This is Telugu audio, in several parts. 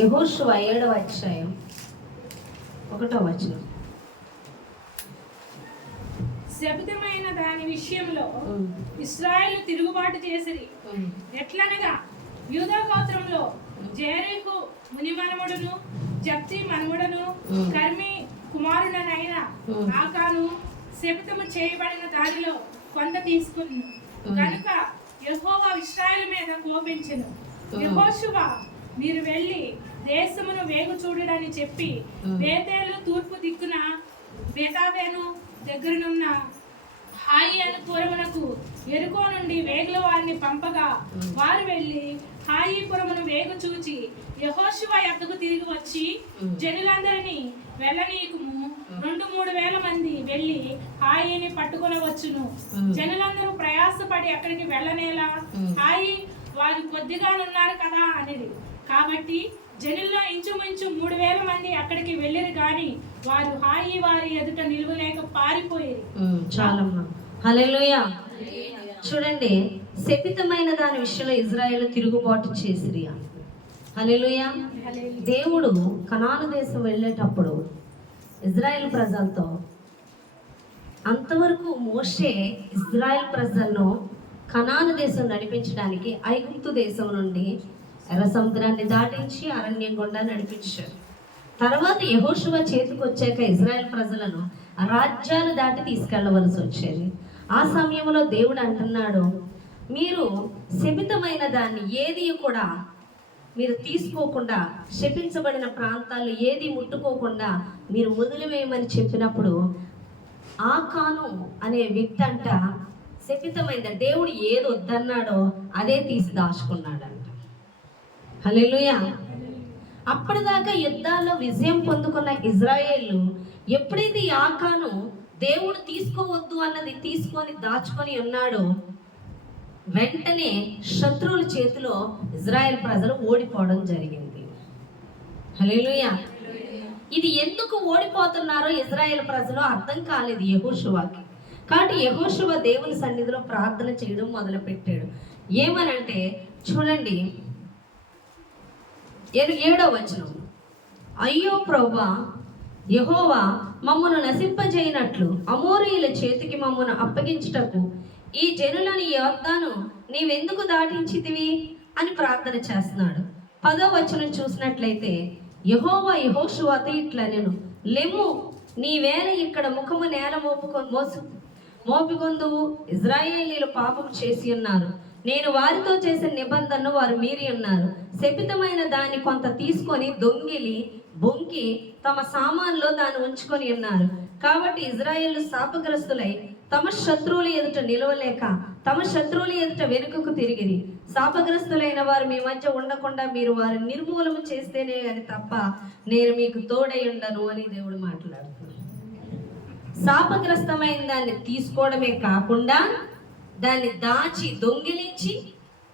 యెహోషువ 7వ అధ్యాయం 1వ వచనం. శపితమైన దాని విషయంలో ఇశ్రాయేలు తిరుగుబాటు చేసిరి. ఎట్లనగా యూదా గోత్రంలో జెరెహు మునిమనుమడును జప్తి మనుమడును కర్మి కుమారుడనైన ఆకాను శపితము చేయబడిన దానిలో కొంత తీసుకుని కనుక యెహోవా ఇశ్రాయేలు మీద కోపించెను. యెహోషువ మీరు వెళ్ళి దేశమును వేగు చూడడని చెప్పి బేతేలు తూర్పు దిక్కున బేతావేను దగ్గరనున్న హాయి అను పురమునకు ఎరుకో నుండి వేగుల వారిని పంపగా వారు వెళ్ళి హాయిపురమును వేగు చూచి యెహోషువ యొద్దకు తిరిగి వచ్చి జనులందరినీ వెళ్ళనీయకుము, 2-3 వేల మంది వెళ్ళి హాయిని పట్టుకొనవచ్చును. జనులందరూ ప్రయాసపడి అక్కడికి వెళ్ళనేలా, హాయి వారు కొద్దిగానున్నారు కదా అనేది. కాబట్టి జనుల్లో ఇంచుమించు 3,000 మంది అక్కడికి వెళ్ళిరు గాని వారు హాయి వారి ఎదుట నిలువలేక పారిపోయేది. చాలమ్మా. హల్లెలూయా. చూడండి, శపితమైన దాని విషయంలో ఇజ్రాయేలు తిరుగుబాటు చేసిరి. హల్లెలూయా. దేవుడు కనాను దేశం వెళ్ళేటప్పుడు ఇజ్రాయేల్ ప్రజలతో, అంతవరకు మోషే ఇజ్రాయేల్ ప్రజలను కనాను దేశం నడిపించడానికి ఐగుప్తు దేశం నుండి ఎర్ర సముద్రాన్ని దాటించి అరణ్యం గుండా నడిపించారు. తర్వాత యెహోషువ చేతికి వచ్చాక ఇజ్రాయెల్ ప్రజలను రాజ్యాలు దాటి తీసుకెళ్లవలసి వచ్చేది. ఆ సమయంలో దేవుడు అంటున్నాడు, మీరు శపితమైన దాన్ని ఏది కూడా మీరు తీసుకోకుండా, శపించబడిన ప్రాంతాలు ఏది ముట్టుకోకుండా మీరు వదిలివేయమని చెప్పినప్పుడు ఆకాను అనే వ్యక్తి అంట శపితమైన దేవుడు ఏది వద్దన్నాడో అదే తీసి దాచుకున్నాడంట. హల్లెలూయా. అప్పటిదాకా యుద్ధాల్లో విజయం పొందుకున్న ఇజ్రాయేలు ఎప్పుడైతే ఆకాను దేవుడు తీసుకోవద్దు అన్నది తీసుకొని దాచుకొని ఉన్నాడో, వెంటనే శత్రువుల చేతిలో ఇజ్రాయెల్ ప్రజలు ఓడిపోవడం జరిగింది. హల్లెలూయా. ఇది ఎందుకు ఓడిపోతున్నారో ఇజ్రాయెల్ ప్రజలు అర్థం కాలేదు యెహోషువకి. కాబట్టి యెహోషువ దేవుని సన్నిధిలో ప్రార్థన చేయడం మొదలుపెట్టాడు. ఏమనంటే చూడండి, 7వ వచనం. అయ్యో ప్రభువా యెహోవా, మమ్మను నశింపజేయనట్లు అమోరీయుల చేతికి మమ్మను అప్పగించుటకు ఈ జనులని యొర్దాను నీవెందుకు దాటించితివి అని ప్రార్థన చేస్తున్నాడు. 10వ వచనం చూసినట్లయితే యెహోవా యెహోషువతో ఇట్లా నేను లెమ్ము, నీవేళ ఇక్కడ ముఖము నేల మోపికొందువు. ఇజ్రాయేలీలు పాపం చేసి ఉన్నారు, నేను వారితో చేసిన నిబంధనను వారు మీరి ఉన్నారు. శపితమైన దాన్ని కొంత తీసుకొని దొంగిలి బొంకి తమ సామాన్లో దాన్ని ఉంచుకొని ఉన్నారు. కాబట్టి ఇజ్రాయేలు శాపగ్రస్తులై తమ శత్రువుల ఎదుట నిలవలేక తమ శత్రువుల ఎదుట వెనుకకు తిరిగిరి. శాపగ్రస్తులైన వారు మీ మధ్య ఉండకుండా మీరు వారిని నిర్మూలన చేస్తేనే కానీ తప్ప నేను మీకు తోడై ఉండను అని దేవుడు మాట్లాడుతున్నాడు. శాపగ్రస్తమైన దాన్ని తీసుకోవడమే కాకుండా దాన్ని దాచి దొంగిలించి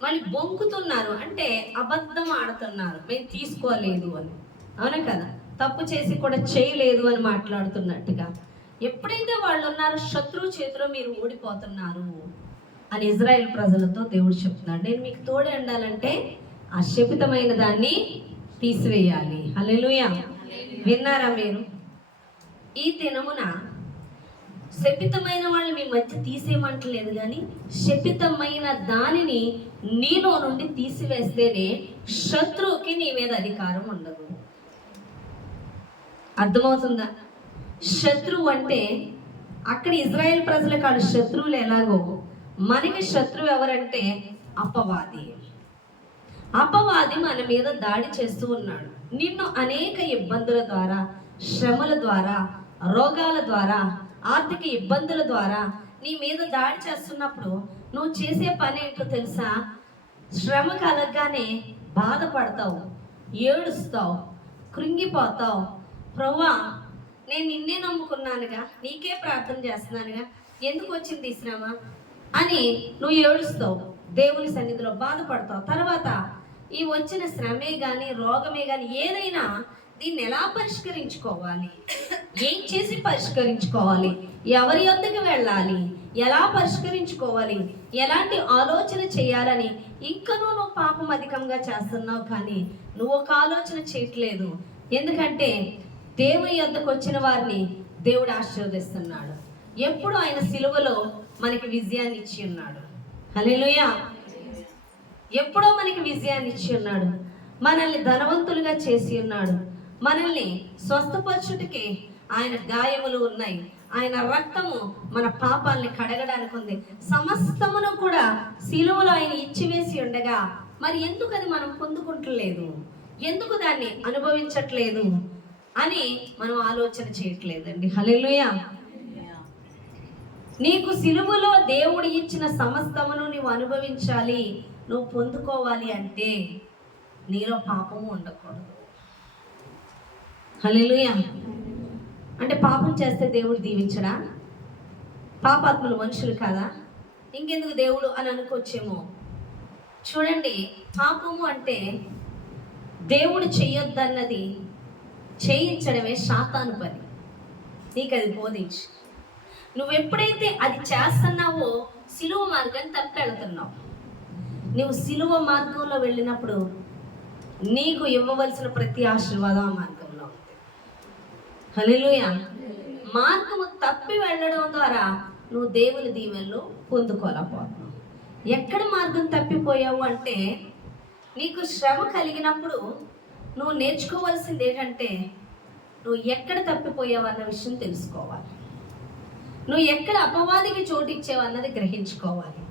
మళ్ళీ బొంకుతున్నారు, అంటే అబద్ధం ఆడుతున్నారు, మేము తీసుకోలేదు అని. అవునా కదా? తప్పు చేసి కూడా చేయలేదు అని మాట్లాడుతున్నట్టుగా. ఎప్పుడైతే వాళ్ళు ఉన్నారో శత్రువు చేతిలో మీరు ఓడిపోతున్నారు అని ఇజ్రాయెల్ ప్రజలతో దేవుడు చెప్తున్నాడు. నేను మీకు తోడే ఉండాలంటే ఆ శపితమైన దాన్ని తీసివేయాలి. హల్లెలూయా. విన్నారా మీరు? ఈ దినమున శపితమైన వాళ్ళు మీ మధ్య తీసేయమంటలేదు, కానీ శపితమైన దానిని నీలో నుండి తీసివేస్తేనే శత్రువుకి నీ మీద అధికారం ఉండదు. అర్థమవుతుందా? శత్రువు అంటే అక్కడ ఇజ్రాయెల్ ప్రజల కాదు శత్రువులు ఎలాగో మనకి శత్రువు ఎవరంటే అపవాది. అపవాది మన మీద దాడి చేస్తూ ఉన్నాడు. నిన్ను అనేక ఇబ్బందుల ద్వారా, శ్రమల ద్వారా, రోగాల ద్వారా, ఆర్థిక ఇబ్బందుల ద్వారా నీ మీద దాడి చేస్తున్నప్పుడు నువ్వు చేసే పని ఏంటో తెలుసా? శ్రమ కలగగానే బాధపడతావు, ఏడుస్తావు, కృంగిపోతావు. ప్రభువా, నేను నిన్నే నమ్ముకున్నానుగా, నీకే ప్రార్థన చేస్తున్నానుగా, ఎందుకు వచ్చింది ఈ శ్రమ అని నువ్వు ఏడుస్తావు, దేవుని సన్నిధిలో బాధపడతావు. తర్వాత ఈ వచ్చిన శ్రమే కానీ రోగమే కానీ ఏదైనా దీన్ని ఎలా పరిష్కరించుకోవాలి, ఏం చేసి పరిష్కరించుకోవాలి, ఎవరి వద్దకు వెళ్ళాలి, ఎలా పరిష్కరించుకోవాలి, ఎలాంటి ఆలోచన చేయాలని ఇంకనూ నువ్వు పాపం అధికంగా చేస్తున్నావు. కానీ నువ్వు ఒక ఆలోచన చేయట్లేదు. ఎందుకంటే దేవుని యొద్దకు వచ్చిన వారిని దేవుడు ఆశీర్వదిస్తున్నాడు. ఎప్పుడు ఆయన సిలువలో మనకి విజయాన్ని ఇచ్చి ఉన్నాడు. హల్లెలూయా. ఎప్పుడో మనకి విజయాన్ని ఇచ్చి ఉన్నాడు. మనల్ని ధనవంతులుగా చేసి ఉన్నాడు. మనల్ని స్వస్థపరచుటకి ఆయన గాయములు ఉన్నాయి. ఆయన రక్తము మన పాపాలని కడగడానికి ఉంది. సమస్తమును కూడా సిలువలో ఆయన ఇచ్చివేసి ఉండగా మరి ఎందుకు అది మనం పొందుకుంటలేదు, ఎందుకు దాన్ని అనుభవించట్లేదు అని మనం ఆలోచన చేయట్లేదండి. హల్లెలూయా. నీకు సిలువలో దేవుడు ఇచ్చిన సమస్తమును నువ్వు అనుభవించాలి, నువ్వు పొందుకోవాలి అంటే నీలో పాపము ఉండకూడదు. హల్లెలూయా. అంటే పాపం చేస్తే దేవుడు దీవించడా? పాపాత్ములు మనుషులు కాదా? ఇంకెందుకు దేవుడు అని అనుకోవచ్చేమో. చూడండి, పాపము అంటే దేవుడు చెయ్యొద్దన్నది చేయించడమే సాతాను పని. నీకు అది బోధించు. నువ్వు ఎప్పుడైతే అది చేస్తున్నావో సిలువ మార్గాన్ని తప్పి వెళ్తున్నావు. నువ్వు సిలువ మార్గంలో వెళ్ళినప్పుడు నీకు ఇవ్వవలసిన ప్రతి ఆశీర్వాదం ఆ మార్గంలో ఉంది. హల్లెలూయా. మార్గము తప్పి వెళ్ళడం ద్వారా నువ్వు దేవుని దీవెనలు పొందుకోలేకపోతున్నావు. ఎక్కడ మార్గం తప్పిపోయావు అంటే, నీకు శ్రమ కలిగినప్పుడు నువ్వు నేర్చుకోవాల్సింది ఏంటంటే, నువ్వు ఎక్కడ తప్పిపోయావు అన్న విషయం తెలుసుకోవాలి. నువ్వు ఎక్కడ అపవాదికి చోటిచ్చావు అన్నది గ్రహించుకోవాలి.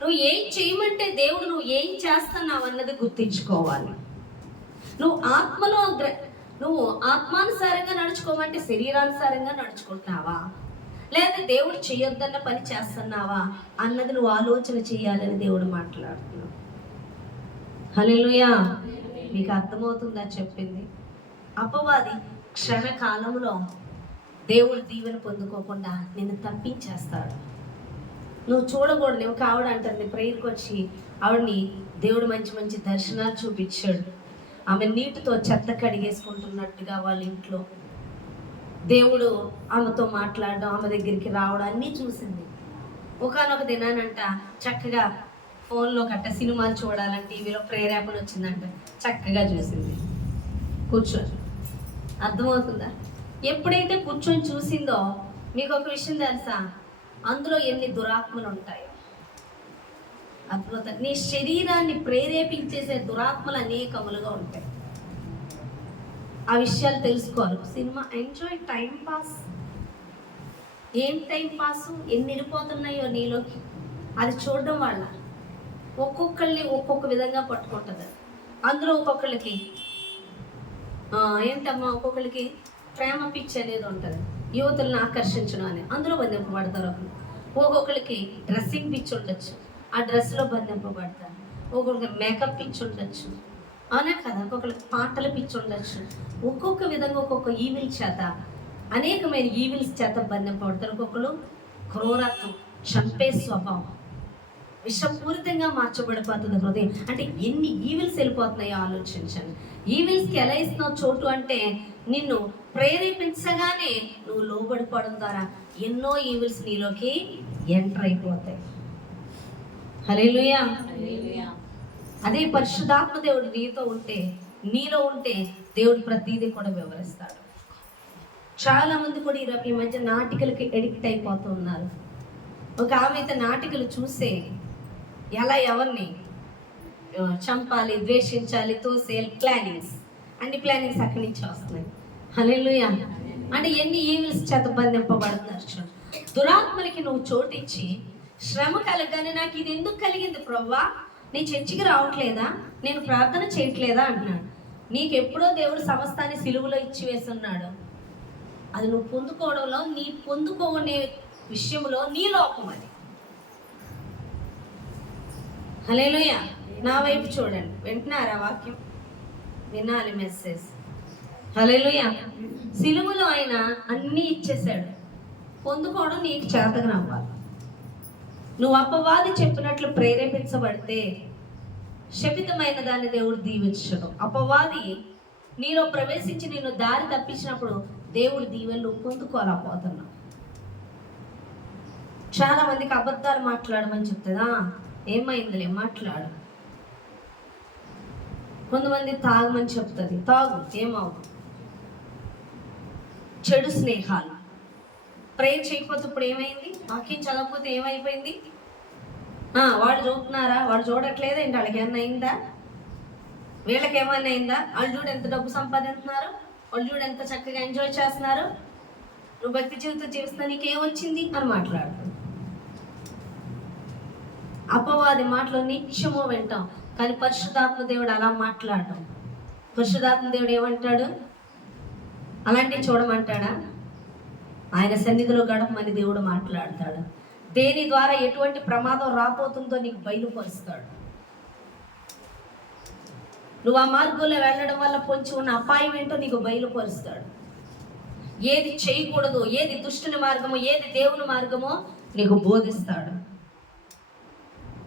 నువ్వు ఏం చేయమంటే దేవుడు నువ్వు ఏం చేస్తున్నావు అన్నది గుర్తించుకోవాలి. నువ్వు ఆత్మలో నువ్వు ఆత్మానుసారంగా నడుచుకోమంటే శరీరానుసారంగా నడుచుకుంటున్నావా, లేదా దేవుడు చేయొద్దన్న పని చేస్తున్నావా అన్నది నువ్వు ఆలోచన చేయాలని దేవుడు మాట్లాడుతున్నావు. హల్లెలూయా. మీకు అర్థమవుతుందా చెప్పింది? అపవాది క్షణకాలంలో దేవుడు దీవెన పొందుకోకుండా నిన్ను తప్పించేస్తాడు. నువ్వు చూడకూడదు. ఒక ఆవిడ అంటుంది, ప్రేయర్కి వచ్చి ఆవిడని దేవుడు మంచి మంచి దర్శనాలు చూపించాడు. ఆమె నీటితో చెత్త కడిగేసుకుంటున్నట్టుగా వాళ్ళ ఇంట్లో దేవుడు ఆమెతో మాట్లాడడం, ఆమె దగ్గరికి రావడం అన్నీ చూసింది. ఒకనొక దినానంట చక్కగా ఫోన్లో కట్ట సినిమాలు చూడాలని టీవీలో ప్రేరేపణ వచ్చిందంట. చక్కగా చూసింది కూర్చొని. అర్థమవుతుందా? ఎప్పుడైతే కూర్చొని చూసిందో, మీకు ఒక విషయం తెలుసా, అందులో ఎన్ని దురాత్మలు ఉంటాయో. అద్భుతం. నీ శరీరాన్ని ప్రేరేపించేసే దురాత్మలు అనేకములుగా ఉంటాయి. ఆ విషయాలు తెలుసుకోవాలి. Cinema enjoy, time pass. ఏం టైం పాస్, ఎన్ని వెళ్ళిపోతున్నాయో నీలోకి అది చూడడం వల్ల ఒక్కొక్కళ్ళని ఒక్కొక్క విధంగా పట్టుకుంటుంది. అందులో ఒక్కొక్కళ్ళకి ఏంటమ్మా, ఒక్కొక్కరికి ప్రేమ పిచ్చి అనేది ఉంటుంది, యువతులను ఆకర్షించడం అని, అందులో బంధింపబడతారు. ఒక్కొక్కరికి డ్రెస్సింగ్ పిచ్చి ఉండొచ్చు, ఆ డ్రెస్లో బంధింపబడతారు. ఒక్కొక్కరికి మేకప్ పిచ్చి ఉండొచ్చు, అవునా కదా? ఒక్కొక్కరికి పాటల పిచ్చి ఉండొచ్చు. ఒక్కొక్క విధంగా ఒక్కొక్క ఈవిల్ చేత, అనేకమైన ఈవిల్స్ చేత బంధింపబడతారు. ఒక్కొక్కరు క్రూరత్వం, చంపే స్వభావం, విషపూరితంగా మార్చబడిపోతుంది హృదయం. అంటే ఎన్ని ఈవిల్స్ వెళ్ళిపోతున్నాయో ఆలోచించండి. ఈవిల్స్కి ఎలా ఇస్తున్నావు చోటు అంటే, నిన్ను ప్రేరేపించగానే నువ్వు లోబడిపోవడం ద్వారా ఎన్నో ఈవిల్స్ నీలోకి ఎంటర్ అయిపోతాయి. హల్లెలూయా. అదే పరిశుద్ధాత్మ దేవుడు నీతో ఉంటే, నీలో ఉంటే దేవుడు ప్రతిదీ కూడా వివరిస్తాడు. చాలా మంది కూడా ఈ మధ్య నాటికలకి ఎడిక్ట్ అయిపోతూ ఉన్నారు. ఒక ఆమె అయితే నాటికలు చూసే ఎలా ఎవరిని చంపాలి, ద్వేషించాలి, తోసే ప్లానింగ్స్, అన్ని ప్లానింగ్స్ అక్కడి నుంచి వస్తున్నాయి. హల్లెలూయా. అంటే ఎన్ని ఈవిల్స్ చేత బంధింపబడుతున్నారు చూడు. దురాత్మలకి నువ్వు చోటిచ్చి శ్రమ కలగానే, నాకు ఇది ఎందుకు కలిగింది ప్రభువా, నీ చర్చికి రావట్లేదా, నేను ప్రార్థన చేయట్లేదా అంటున్నాడు. నీకు ఎప్పుడో దేవుడు సమస్తాన్ని సిలువలో ఇచ్చి వేస్తున్నాడు. అది నువ్వు పొందుకోవడంలో, నీ పొందుకోనే విషయంలో నీ లోపం అది. హల్లెలూయా. నా వైపు చూడండి, వింటున్నారా వాక్యం? వినాలి మెసేజ్. హల్లెలూయా. సిలువలో ఆయన అన్నీ ఇచ్చేసాడు. పొందుకోవడం నీకు చేతగా అవ్వాలి. నువ్వు అపవాది చెప్పినట్లు ప్రేరేపించబడితే శపితమైన దాన్ని దేవుడు దీవించడు. అపవాది నీలో ప్రవేశించి నిన్ను దారి తప్పించినప్పుడు దేవుడు దీవెనలు పొందుకోలేకపోతున్నావు. చాలా మందికి అబద్ధాలు మాట్లాడమని చెప్తుందా, ఏమైందిలే మాట్లాడు. కొంతమంది తాగమని చెప్తుంది, తాగు, ఏమవు. చెడు స్నేహాలు, ప్రేయర్ చేయకపోతే ఇప్పుడు ఏమైంది, వాక్యం చదవకపోతే ఏమైపోయింది, వాళ్ళు చూస్తున్నారా, వాళ్ళు చూడట్లేదా ఏంటి, వాళ్ళకి ఏమన్నా అయిందా, వీళ్ళకి ఏమైనా అయిందా, వాళ్ళు చూడు ఎంత డబ్బు సంపాదిస్తున్నారు, వాళ్ళు చూడు ఎంత చక్కగా ఎంజాయ్ చేస్తున్నారు, నువ్వు భక్తి జీవితం జీవిస్తున్నా నీకేమొచ్చింది అని మాట్లాడుతుంది. అపవాది మాటలు నిత్యము వింటాం, కానీ పరిశుద్ధాత్మ దేవుడు అలా మాట్లాడటం. పరిశుద్ధాత్మ దేవుడు ఏమంటాడు, అలాంటివి చూడమంటాడా? ఆయన సన్నిధిలో గడపమని దేవుడు మాట్లాడతాడు. దేని ద్వారా ఎటువంటి ప్రమాదం రాబోతుందో నీకు బయలుపరుస్తాడు. నువ్వు ఆ మార్గంలో వెళ్ళడం వల్ల పొంచి ఉన్న అపాయం ఏంటో నీకు బయలుపరుస్తాడు. ఏది చేయకూడదు, ఏది దుష్టుని మార్గమో, ఏది దేవుని మార్గమో నీకు బోధిస్తాడు.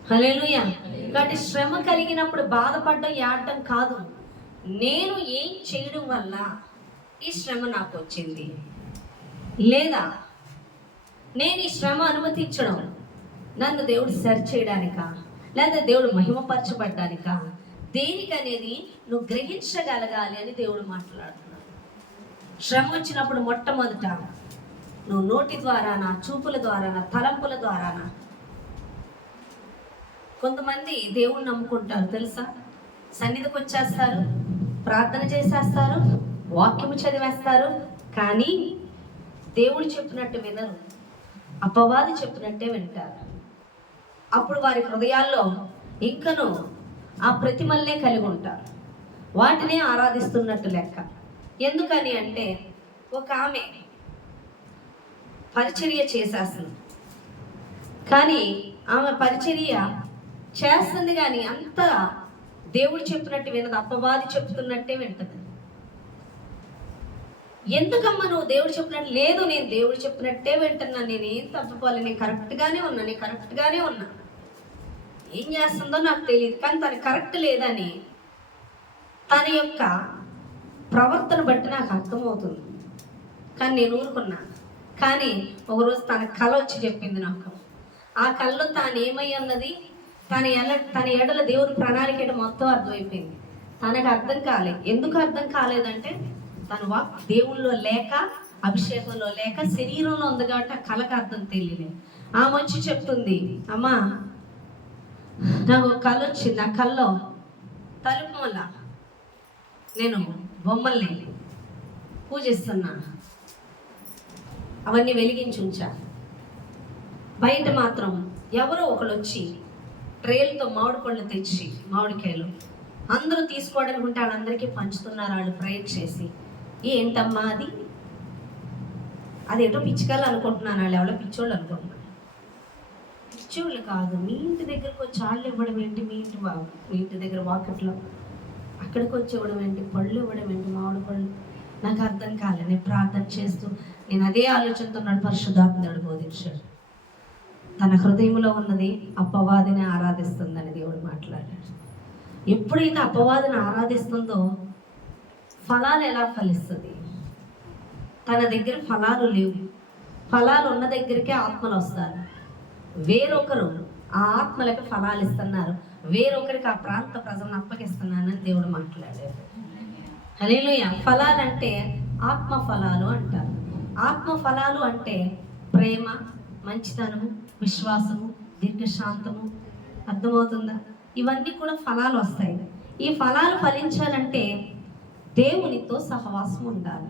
హల్లెలూయా. కాబట్టి శ్రమ కలిగినప్పుడు బాధపడడం ఏడటం కాదు, నేను ఏం చేయడం వల్ల ఈ శ్రమ నాకు వచ్చింది, లేదా నేను ఈ శ్రమ అనుమతించడం నన్ను దేవుడు సరి చేయడానికా, లేదా దేవుడు మహిమపరచబడ్డానికా, దేనికనేది నువ్వు గ్రహించగలగాలి అని దేవుడు మాట్లాడుతున్నాడు. శ్రమ వచ్చినప్పుడు మొట్టమొదట నువ్వు నోటి ద్వారానా, చూపుల ద్వారానా, తలంపుల ద్వారానా. కొంతమంది దేవుణ్ణి నమ్ముకుంటారు తెలుసా, సన్నిధికి వచ్చేస్తారు, ప్రార్థన చేసేస్తారు, వాక్యము చదివేస్తారు, కానీ దేవుడు చెప్పినట్టు వినరు, అపవాది చెప్పినట్టే వింటారు. అప్పుడు వారి హృదయాల్లో ఇంకనూ ఆ ప్రతిమల్నే కలిగి ఉంటారు, వాటినే ఆరాధిస్తున్నట్టు లెక్క. ఎందుకని అంటే ఒక ఆమె పరిచర్య చేసేస్తుంది, కానీ ఆమె పరిచర్య చేస్తుంది కానీ అంత దేవుడు చెప్పినట్టు వినదు, అపవాది చెప్తున్నట్టే వింటది. ఎందుకమ్మా నువ్వు దేవుడు చెప్పినట్టు? లేదు, నేను దేవుడు చెప్పినట్టే వింటున్నాను, నేనేం తప్పుకోవాలి, నేను కరెక్ట్గానే ఉన్నా, ఏం చేస్తుందో నాకు తెలియదు, కానీ తను కరెక్ట్ లేదని తన యొక్క ప్రవర్తన బట్టి నాకు అర్థమవుతుంది. కానీ నేను ఊరుకున్నా. కానీ ఒకరోజు తన కళ వచ్చి చెప్పింది నాకు. ఆ కళలో తాను ఏమై ఉన్నది, తన ఎడల దేవుని ప్రణాళిక మొత్తం అర్థమైపోయింది. తనకు అర్థం కాలేదు. ఎందుకు అర్థం కాలేదంటే తను దేవుల్లో లేక, అభిషేకంలో లేక, శరీరంలో ఉంది కాబట్టి ఆ కళకు అర్థం తెలియలేదు. ఆమె వచ్చి చెప్తుంది, అమ్మా నాకు కళ వచ్చింది, ఆ కళ్ళలో తలుపు వల్ల నేను బొమ్మల్ని పూజిస్తున్నా, అవన్నీ వెలిగించి ఉంచా, బయట మాత్రం ఎవరో ఒకరు వచ్చి ట్రేలతో మామిడి పళ్ళు తెచ్చి, మామిడికాయలు అందరూ తీసుకోవడానికి ఉంటే వాళ్ళందరికీ పంచుతున్నారు, వాళ్ళు ప్రేయర్ చేసి. ఏంటమ్మా అదేటో పిచ్చికలు అనుకుంటున్నాను, వాళ్ళు ఎవరో పిచ్చోళ్ళు అనుకుంటున్నాను. పిచ్చోళ్ళు కాదు, మీ ఇంటి దగ్గరకు వచ్చి వాళ్ళు ఇవ్వడం ఏంటి, మీ ఇంటి దగ్గర వాకెట్లో అక్కడికి వచ్చి ఇవ్వడం ఏంటి, పళ్ళు ఇవ్వడం ఏంటి, మామిడి పళ్ళు, నాకు అర్థం కాలేదు. నేను ప్రార్థన చేస్తూ నేను అదే ఆలోచనతో నన్ను పరిశుద్ధాత్ముడు బోధించాడు. తన హృదయంలో ఉన్నది అపవాదిని ఆరాధిస్తుందని దేవుడు మాట్లాడాడు. ఎప్పుడైతే అపవాదిని ఆరాధిస్తుందో ఫలాలు ఎలా ఫలిస్తుంది? తన దగ్గర ఫలాలు లేవు, ఫలాలు ఉన్న దగ్గరికే ఆత్మలు వస్తారు. వేరొకరు ఆ ఆత్మలకు ఫలాలు ఇస్తున్నారు, వేరొకరికి ఆ ప్రాంత ప్రజలను అప్పగిస్తున్నానని దేవుడు మాట్లాడాడు. హల్లెలూయా. ఫలాలంటే ఆత్మ ఫలాలు అంటారు. ఆత్మ ఫలాలు అంటే ప్రేమ, మంచితనము, విశ్వాసము, దీర్ఘశాంతము. అర్థమవుతుందా? ఇవన్నీ కూడా ఫలాలు వస్తాయి. ఈ ఫలాలు ఫలించాలంటే దేవునితో సహవాసం ఉండాలి,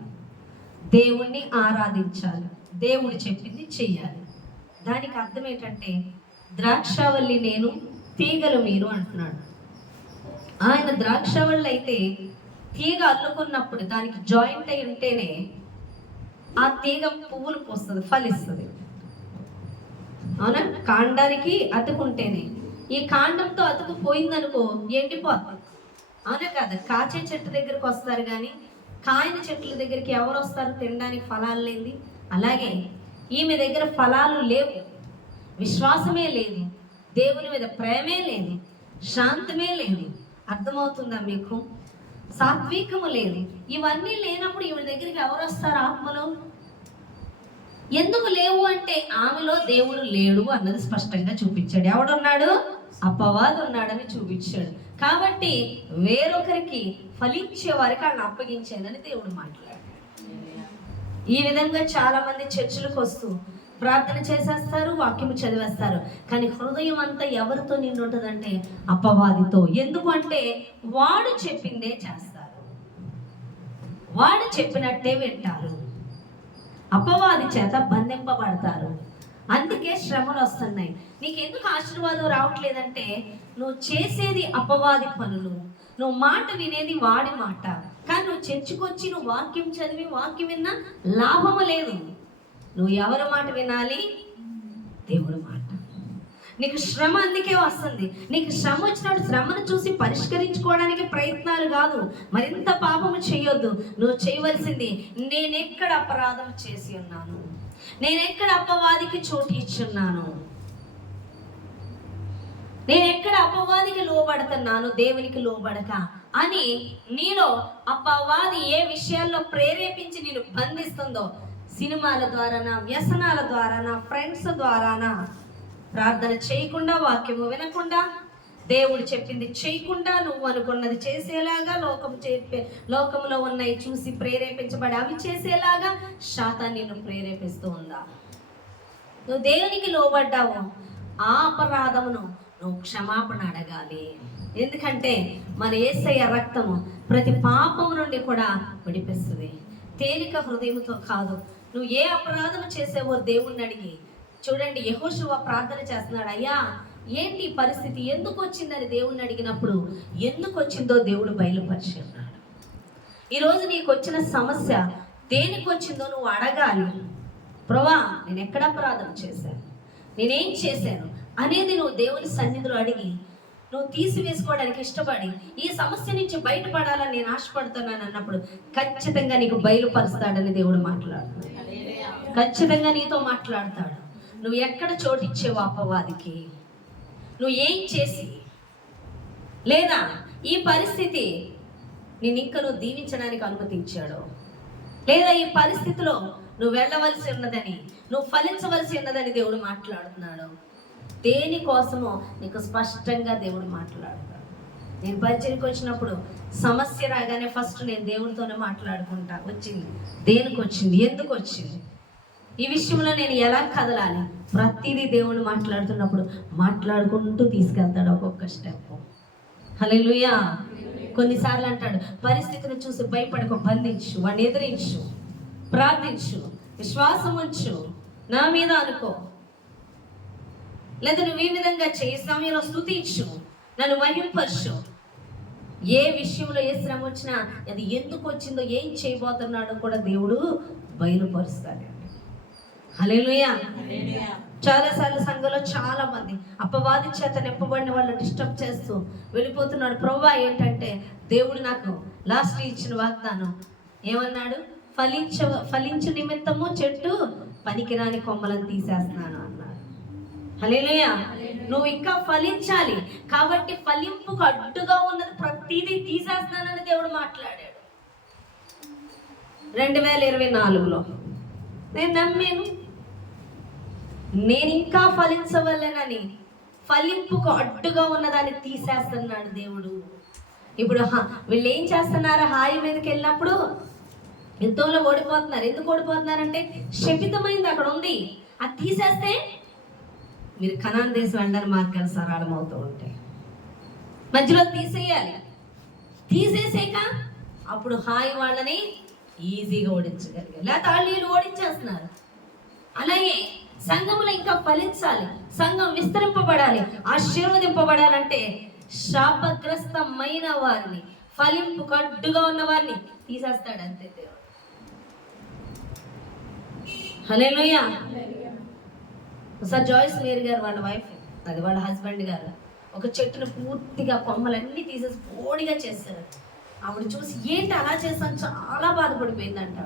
దేవుణ్ణి ఆరాధించాలి, దేవుడు చెప్పింది చెయ్యాలి. దానికి అర్థం ఏంటంటే ద్రాక్షావల్లి నేను, తీగలు మీరు అంటున్నాడు. ఆయన ద్రాక్షావల్లి అయితే తీగ అల్లుకున్నప్పుడు దానికి జాయింట్ అయి ఉంటేనే ఆ తీగ పువ్వులు పోస్తుంది, ఫలిస్తుంది. అవునా? కాండానికి అతుకుంటేనే. ఈ కాండంతో అతుకు పోయిందనుకో ఎండిపోతుంది. అవునా కదా? కాచే చెట్టు దగ్గరికి వస్తారు కానీ కాయని చెట్ల దగ్గరికి ఎవరు వస్తారు తినడానికి? ఫలాలు లేని. అలాగే ఈమె దగ్గర ఫలాలు లేవు, విశ్వాసమే లేదు, దేవుని మీద ప్రేమే లేదు, శాంతమే లేదు. అర్థమవుతుందా మీకు? సాత్వికము లేదు. ఇవన్నీ లేనప్పుడు ఈవిడ దగ్గరికి ఎవరు వస్తారు ఆత్మలో? ఎందుకు లేవు అంటే ఆమెలో దేవుడు లేడు అన్నది స్పష్టంగా చూపించాడు. ఎవడున్నాడు? అపవాది ఉన్నాడని చూపించాడు. కాబట్టి వేరొకరికి ఫలించే వారికి ఆయన అప్పగించానని దేవుడు మాట్లాడాడు. ఈ విధంగా చాలా మంది చర్చిలకు వస్తూ ప్రార్థన చేసేస్తారు, వాక్యము చదివేస్తారు, కానీ హృదయం అంతా ఎవరితో నిండి ఉంటుందంటే అపవాదితో. ఎందుకు అంటే వాడు చెప్పిందే చేస్తారు, వాడు చెప్పినట్టే వింటారు, అపవాది చేత బంధింపబడతారు. అందుకే శ్రమలు వస్తున్నాయి. నీకు ఎందుకు ఆశీర్వాదం రావట్లేదంటే నువ్వు చేసేది అపవాది పనులు, నువ్వు మాట వినేది వాడి మాట. కానీ నువ్వు చర్చకొచ్చి నువ్వు వాక్యం చదివి వాక్యం విన్నా లాభము లేదు. నువ్వు ఎవరి మాట వినాలి? దేవుడి మాట. నీకు శ్రమ అందుకే వస్తుంది. నీకు శ్రమ వచ్చినప్పుడు శ్రమను చూసి పరిష్కరించుకోవడానికి ప్రయత్నాలు కాదు, మరింత పాపము చేయొద్దు. నువ్వు చేయవలసింది, నేనెక్కడ అపరాధం చేసి ఉన్నాను, నేనెక్కడ అపవాదికి చోటు ఇచ్చున్నాను, నేనెక్కడ అపవాదికి లోబడుతున్నాను దేవునికి లోబడక అని నీలో అపవాది ఏ విషయాల్లో ప్రేరేపించి నేను బంధిస్తుందో, సినిమాల ద్వారానా, వ్యసనాల ద్వారానా, ఫ్రెండ్స్ ద్వారానా, ప్రార్థన చేయకుండా, వాక్యము వినకుండా, దేవుడు చెప్పింది చేయకుండా, నువ్వు అనుకున్నది చేసేలాగా, లోకంలో ఉన్నవి చూసి ప్రేరేపించబడి అవి చేసేలాగా శాతాన్ని నిన్ను ప్రేరేపిస్తూ ఉందా? నువ్వు దేవునికి లోబడ్డావు, ఆ అపరాధమును నువ్వు క్షమాపణ అడగాలి. ఎందుకంటే మన యేసయ్య రక్తము ప్రతి పాపము నుండి కూడా విడిపిస్తుంది. తేలిక హృదయంతో కాదు. నువ్వు ఏ అపరాధం చేసావో దేవుణ్ణి అడిగి చూడండి. యెహోషువ ప్రార్థన చేస్తున్నాడు, అయ్యా ఏంటి పరిస్థితి, ఎందుకు వచ్చిందని దేవుణ్ణి అడిగినప్పుడు ఎందుకు వచ్చిందో దేవుడు బయలుపరిచి ఉన్నాడు. ఈరోజు నీకు వచ్చిన సమస్య దేనికి వచ్చిందో నువ్వు అడగాలి. ప్రభువా, నేను ఎక్కడ అపరాధం చేశాను, నేనేం చేశాను అనేది నువ్వు దేవుని సన్నిధిలో అడిగి నువ్వు తీసివేసుకోవడానికి ఇష్టపడి ఈ సమస్య నుంచి బయటపడాలని నేను ఆశపడుతున్నాను అన్నప్పుడు ఖచ్చితంగా నీకు బయలుపరుస్తాడని దేవుడు మాట్లాడుతాడు. ఖచ్చితంగా నీతో మాట్లాడతాడు. నువ్వు ఎక్కడ చోటిచ్చేవో అపవాదికి, నువ్వు ఏం చేసి, లేదా ఈ పరిస్థితి నేను ఇంకా నువ్వు దీవించడానికి అనుమతించాడు, లేదా ఈ పరిస్థితిలో నువ్వు వెళ్ళవలసి ఉన్నదని, నువ్వు ఫలించవలసి ఉన్నదని దేవుడు మాట్లాడుతున్నాడు. దేనికోసమో నీకు స్పష్టంగా దేవుడు మాట్లాడతాడు. నేను పరిచయకు వచ్చినప్పుడు సమస్య రాగానే ఫస్ట్ నేను దేవుడితోనే మాట్లాడుకుంటా. వచ్చింది దేనికి వచ్చింది, ఎందుకు వచ్చింది, ఈ విషయంలో నేను ఎలా కదలాలి, ప్రతిదీ దేవుడు మాట్లాడుతున్నప్పుడు మాట్లాడుకుంటూ తీసుకెళ్తాడు ఒక్కొక్క స్టెప్. హల్లెలూయా. కొన్నిసార్లు అంటాడు, పరిస్థితిని చూసి భయపడకు, బంధించు, వాడిని ఎదిరించు, ప్రార్థించు, విశ్వాసం ఉంచు, నా మీద అనుకో, లేదా నువ్వు ఈ విధంగా చేయి, సమయంలో స్తుతించు, నన్ను మహింపరచు. ఏ విషయంలో ఏ శ్రమ వచ్చినా అది ఎందుకు వచ్చిందో, ఏం చేయబోతున్నాడో కూడా దేవుడు బయలుపరుస్తాడు. హల్లెలూయా. చాలాసార్లు సంఘంలో చాలా మంది అపవాది చేత నింపబడిన వాళ్ళు డిస్టర్బ్ చేస్తూ వెళ్ళిపోతున్నాడు. ప్రభువా, ఏంటంటే దేవుడు నాకు లాస్ట్ ఇచ్చిన వాగ్దానం ఏమన్నాడు, ఫలించు నిమిత్తము చెట్టు పనికిరాని కొమ్మలను తీసేస్తున్నాను అన్నాడు. హల్లెలూయా. నువ్వు ఇంకా ఫలించాలి కాబట్టి ఫలింపుకు అడ్డుగా ఉన్నది ప్రతిదీ తీసేస్తానని దేవుడు మాట్లాడాడు. 2024లో నేను నమ్మాను, నేను ఇంకా ఫలించవలెనని. ఫలింపుకు అడ్డుగా ఉన్నదాన్ని తీసేస్తున్నాడు దేవుడు. ఇప్పుడు వీళ్ళు ఏం చేస్తున్నారు, హాయి మీదకి వెళ్ళినప్పుడు యుద్ధంలో ఓడిపోతున్నారు. ఎందుకు ఓడిపోతున్నారంటే శపితమైంది అక్కడ ఉంది, అది తీసేస్తే మీరు కనాన్ దేశం వెండర్ మార్గాలు సరళమవుతూ ఉంటాయి. మధ్యలో తీసేయాలి. తీసేసాక అప్పుడు హాయి వాళ్ళని ఈజీగా ఓడించగలిగారు, లేకపోతే వాళ్ళు ఓడించేస్తున్నారు. అలాగే సంఘములో ఇంకా ఫలించాలి, సంఘం విస్తరింపబడాలి, ఆశీర్వదింపబడాలంటే శాపగ్రస్తమైన వారిని, ఫలింపుకు అడ్డుగా ఉన్న వారిని తీసేస్తాడు అంతే దేవుడు. హల్లెలూయా. ఒకసారి జాయిస్ మేరీ గారు వాళ్ళ వైఫ్, అది వాళ్ళ హస్బెండ్ గారు, ఒక చెట్టును పూర్తిగా కొమ్మలన్నీ తీసేసి బోడిగా చేశారు. ఆవిడ చూసి ఏంటి అలా చేస్తాను చాలా బాధపడిపోయిందంట.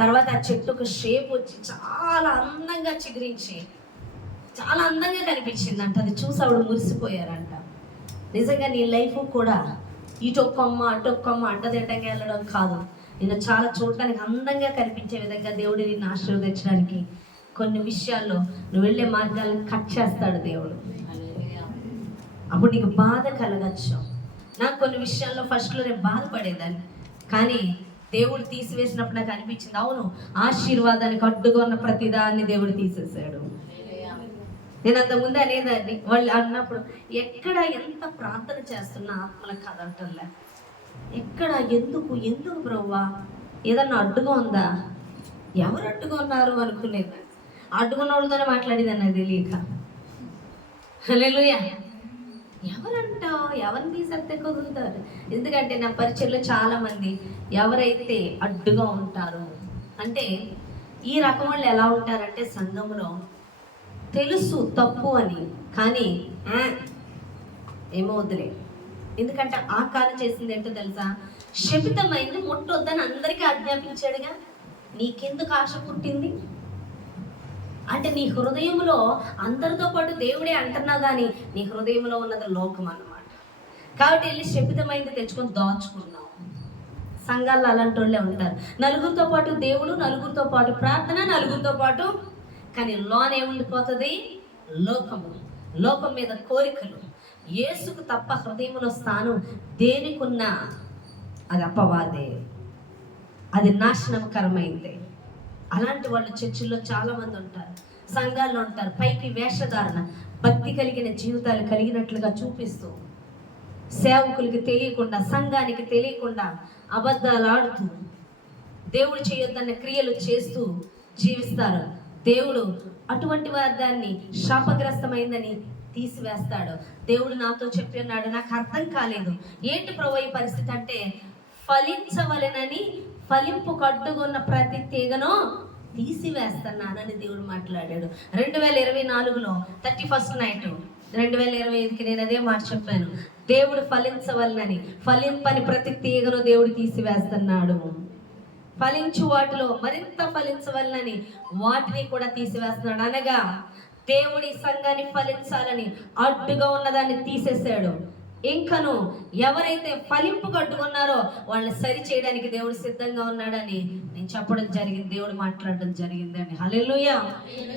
తర్వాత ఆ చెట్టుకు షేప్ వచ్చి చాలా అందంగా చిగురించి చాలా అందంగా కనిపించిందంట. అది చూసి ఆవిడ మురిసిపోయారంట. నిజంగా నీ లైఫ్ కూడా ఇటు ఒక కొమ్మ అటు ఒక కొమ్మ అడ్డదిడ్డంగా వెళ్ళడం కాదు. నేను చాలా చూడటానికి అందంగా కనిపించే విధంగా దేవుడు నిన్ను ఆశీర్వదించడానికి కొన్ని విషయాల్లో నువ్వు వెళ్ళే మార్గాలను కట్ చేస్తాడు దేవుడు. అప్పుడు నీకు బాధ కలగచ్చు. నాకు కొన్ని విషయాల్లో ఫస్ట్లో నేను బాధపడేదాన్ని, కానీ దేవుడు తీసివేసినప్పుడు నాకు అనిపించింది, అవును, ఆశీర్వాదానికి అడ్డుగా ఉన్న ప్రతిదాన్ని దేవుడు తీసేసాడు. నేను అంతకుముందు అనేదాన్ని, వాళ్ళు అన్నప్పుడు ఎక్కడ ఎంత ప్రార్థన చేస్తున్నా ఆత్మలకు కదలటంలే, ఎక్కడ ఎందుకు ప్రభువా, ఏదన్నా అడ్డుగా ఉందా, ఎవరు అడ్డుగా ఉన్నారు అనుకునేది. అడ్డుకున్న వాళ్ళతోనే మాట్లాడేదాన్ని నాకు తెలియక. హల్లెలూయా. ఎవరంటావు, ఎవరిని తీసేస్తే కుదురుతారు. ఎందుకంటే నా పరిచయంలో చాలామంది ఎవరైతే అడ్డుగా ఉంటారో, అంటే ఈ రకం వాళ్ళు ఎలా ఉంటారంటే సంఘంలో తెలుసు తప్పు అని, కానీ ఏమో వద్దులే. ఎందుకంటే ఆ కాలం చేసింది ఏంటో తెలుసా, శపితమైంది ముట్టొద్దని అందరికీ ఆజ్ఞాపించాడుగా, నీకెందుకు ఆశ పుట్టింది అంటే నీ హృదయంలో అందరితో పాటు దేవుడే అంటున్నా కానీ నీ హృదయంలో ఉన్నది లోకం అన్నమాట. కాబట్టి వెళ్ళి శపితమైంది తెచ్చుకొని దాచుకున్నావు. సంఘాల్లో అలాంటి వాళ్ళే ఉంటారు, నలుగురితో పాటు దేవుడు, నలుగురితో పాటు ప్రార్థన, నలుగురితో పాటు, కానీ లోన్ ఏముండిపోతుంది, లోకము, లోకం మీద కోరికలు. యేసుకు తప్ప హృదయంలో స్థానం దేనికున్నా అది అపవాదే, అది నాశనకరమైంది. అలాంటి వాళ్ళు చర్చిల్లో చాలా మంది ఉంటారు, సంఘాల్లో ఉంటారు. పైకి వేషధారణ, భక్తి కలిగిన జీవితాలు కలిగినట్లుగా చూపిస్తూ సేవకులకి తెలియకుండా, సంఘానికి తెలియకుండా అబద్ధాలు ఆడుతూ దేవుడు చేయొద్దన్న క్రియలు చేస్తూ జీవిస్తారు. దేవుడు అటువంటి వారిదాన్ని శాపగ్రస్తమైందని తీసివేస్తాడు. దేవుడు నాతో చెప్పి ఉన్నాడు, నాకు అర్థం కాలేదు, ఏంటి ప్రభు ఈ పరిస్థితి అంటే, ఫలించవలెనని ఫలింపు కడ్డుకున్న ప్రతి తీగను తీసివేస్తున్నానని దేవుడు మాట్లాడాడు. 2024లో 31st నైట్ 2025కి నేను అదే మాట చెప్పాను. దేవుడు ఫలించవలనని, ఫలింపని ప్రతి తీగను దేవుడు తీసివేస్తున్నాడు. ఫలించు వాటిలో మరింత ఫలించవలనని వాటిని కూడా తీసివేస్తున్నాడు. అనగా దేవుడి సంఘాన్ని ఫలించాలని అడ్డుగా ఉన్నదాన్ని తీసేశాడు. ఇంకను ఎవరైతే ఫలింపుకు అడ్డుకున్నారో వాళ్ళని సరి చేయడానికి దేవుడు సిద్ధంగా ఉన్నాడని నేను చెప్పడం జరిగింది, దేవుడు మాట్లాడడం జరిగిందండి. హల్లెలూయా.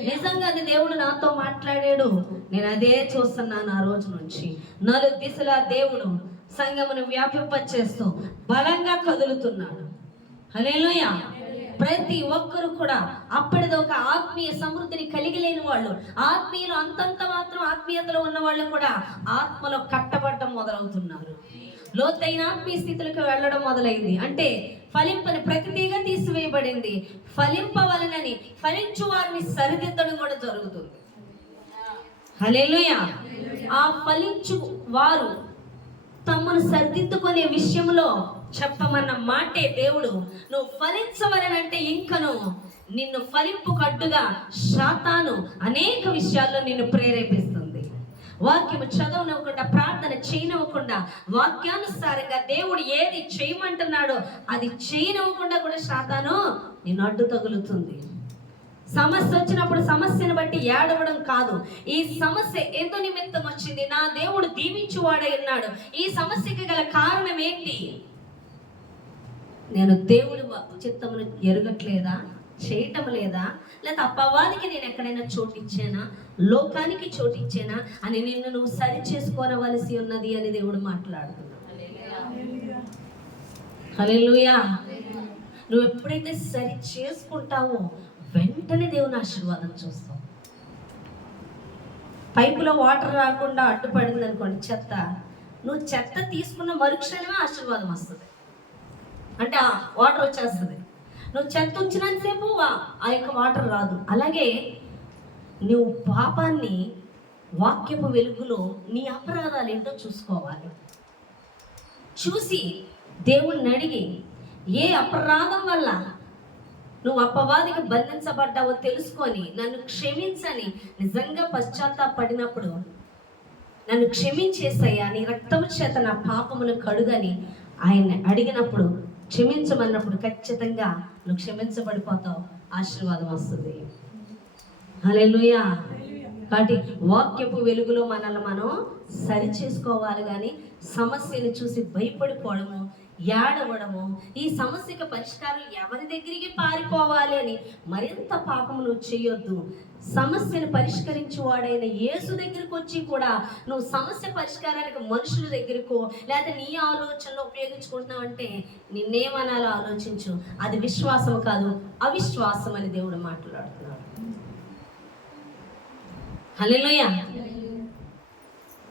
నిజంగా అది దేవుడు నాతో మాట్లాడాడు. నేను అదే చూస్తున్నాను ఆ రోజు నుంచి. 4 దిశలా దేవుడు సంఘమును వ్యాపింపచేస్తూ బలంగా కదులుతున్నాడు. హల్లెలూయా. ప్రతి ఒక్కరు కూడా అప్పటిదో ఒక ఆత్మీయ సమృద్ధిని కలిగి లేని వాళ్ళు, ఆత్మీయులు అంతంత మాత్రం ఆత్మీయతలో ఉన్న వాళ్ళు కూడా ఆత్మలో కట్టబడటం మొదలవుతున్నారు. లోతైన ఆత్మీయ స్థితులకు వెళ్ళడం మొదలైంది. అంటే ఫలింపని ప్రకృతిగా తీసివేయబడింది. ఫలింపవలనని ఫలించు వారిని సరిదిద్దడం కూడా జరుగుతుంది. హల్లెలూయా. ఆ ఫలించు వారు తమను సరిదిద్దుకునే విషయంలో చెప్పమన్న మాటే దేవుడు. నువ్వు ఫలించవలనంటే ఇంకను నిన్ను ఫలింపు కడ్డుగా సాతాను అనేక విషయాల్లో నిన్ను ప్రేరేపిస్తుంది. వాక్యము చదవనివ్వకుండా, ప్రార్థన చేయనివ్వకుండా, వాక్యానుసారంగా దేవుడు ఏది చేయమంటున్నాడో అది చేయనివ్వకుండా కూడా సాతాను నిన్ను అడ్డు తగులుతుంది. సమస్య వచ్చినప్పుడు సమస్యను బట్టి ఏడవడం కాదు, ఈ సమస్య ఎందు నిమిత్తం వచ్చింది, నా దేవుడు దీవించువాడై ఉన్నాడు, ఈ సమస్యకి గల కారణం ఏంటి, నేను దేవుడి చిత్తమును ఎరగట్లేదా, చేయటం లేదా, లేదా అపవాదికి నేను ఎక్కడైనా చోటిచ్చానా, లోకానికి చోటిచ్చానా అని నిన్ను నువ్వు సరి చేసుకోవలసి ఉన్నది అని దేవుడు మాట్లాడుతున్నాడు. హల్లెలూయా. నువ్వు ఎప్పుడైతే సరి చేసుకుంటావో వెంటనే దేవుని ఆశీర్వాదం చూస్తావు. పైపులో వాటర్ రాకుండా అడ్డుపడింది అనుకోండి చెత్త, నువ్వు చెత్త తీసుకున్న మరుక్షణమే ఆశీర్వాదం వస్తుంది. అంటే ఆ వాటర్ వచ్చేస్తుంది. నువ్వు చెత్త ఉంచినంతసేపు ఆ యొక్క వాటర్ రాదు. అలాగే నువ్వు పాపాన్ని వాక్యపు వెలుగులో నీ అపరాధాలు ఏంటో చూసుకోవాలి. చూసి దేవుణ్ణి అడిగి ఏ అపరాధం వల్ల నువ్వు అపవాదికి బంధించబడ్డావో తెలుసుకొని నన్ను క్షమించని నిజంగా పశ్చాత్తాపడినప్పుడు, నన్ను క్షమించేసయ్యా, నీ రక్తము చేత నా పాపమును కడుగని ఆయన్ని అడిగినప్పుడు, క్షమించమన్నప్పుడు ఖచ్చితంగా నువ్వు క్షమించబడిపోతావు, ఆశీర్వాదం వస్తుంది. హల్లెలూయా. కాబట్టి వాక్యపు వెలుగులో మనల్ని మనం సరి చేసుకోవాలి. కానీ సమస్యను చూసి భయపడిపోవడము, ఏడవడము, ఈ సమస్యకు పరిష్కారం ఎవరి దగ్గరికి పారిపోవాలి అని మరింత పాపము నువ్వు చేయొద్దు. సమస్యను పరిష్కరించేవాడైన యేసు దగ్గరికి వచ్చి కూడా నువ్వు సమస్య పరిష్కారానికి మనుషుల దగ్గరకో లేదా నీ ఆలోచనలో ఉపయోగించుకుంటున్నావంటే నిన్నేమనాలో ఆలోచించు. అది విశ్వాసం కాదు, అవిశ్వాసం అని దేవుడు మాట్లాడుతున్నాడు. హల్లెలూయా.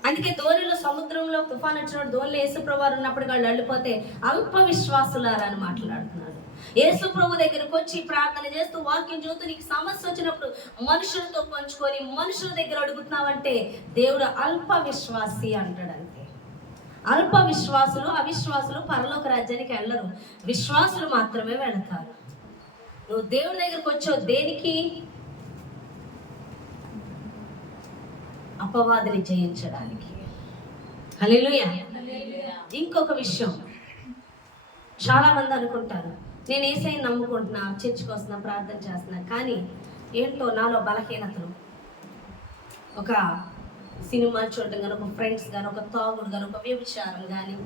అందుకే ధోనిలో సముద్రంలో తుఫాన్ వచ్చినప్పుడు ధోనిలో యేసుప్రభు ఉన్నప్పుడు వాళ్ళు వెళ్ళిపోతే అల్ప విశ్వాసులారా అని మాట్లాడుతున్నాడు. యేసుప్రభు దగ్గరకు వచ్చి ప్రార్థన చేస్తూ వాక్యం చూస్తూ నీకు సమస్య వచ్చినప్పుడు మనుషులతో పంచుకొని మనుషుల దగ్గర అడుగుతున్నావంటే దేవుడు అల్ప విశ్వాసి అంటాడంతే. అల్ప విశ్వాసులు, అవిశ్వాసులు పరలోక రాజ్యానికి వెళ్ళరు, విశ్వాసులు మాత్రమే వెళతారు. నువ్వు దేవుడి దగ్గరకు వచ్చావు దేనికి? అపవాదిని జయించడానికి. హల్లెలూయా. ఇంకొక విషయం, చాలా మంది అనుకుంటారు నేను యేసయ్యని నమ్ముకుంటున్నా, చర్చికి వస్తున్నా, ప్రార్థన చేస్తున్నా, కానీ ఏంటో నాలో బలహీనతలు, ఒక సినిమా చూడటం కానీ, ఒక ఫ్రెండ్స్ కానీ, ఒక తాగుడు కానీ, ఒక వ్యభిచారం కానీ,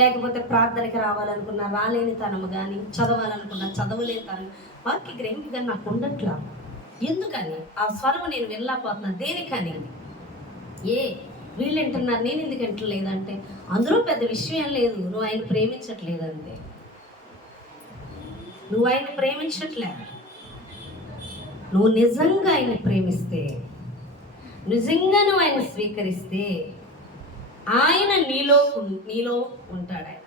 లేకపోతే ప్రార్థనకి రావాలనుకున్నా రాలేని తనము కానీ, చదవాలనుకున్నా చదవలేని తనం, వాక్య గ్రహింపు కానీ నాకు ఉండట్లా. ఎందుకని? ఆ స్వరం నేను వెళ్ళకపోతున్నా. దేనికని? వీళ్ళు వింటున్నారు, నేను ఎందుకు వింటలేదంటే అందులో పెద్ద విషయం లేదు, నువ్వు ఆయన ప్రేమించట్లేదంతే. నువ్వు ఆయన ప్రేమించట్లే. నువ్వు నిజంగా ఆయన ప్రేమిస్తే, నిజంగా నువ్వు ఆయన స్వీకరిస్తే ఆయన నీలో ఉంటాడు. ఆయన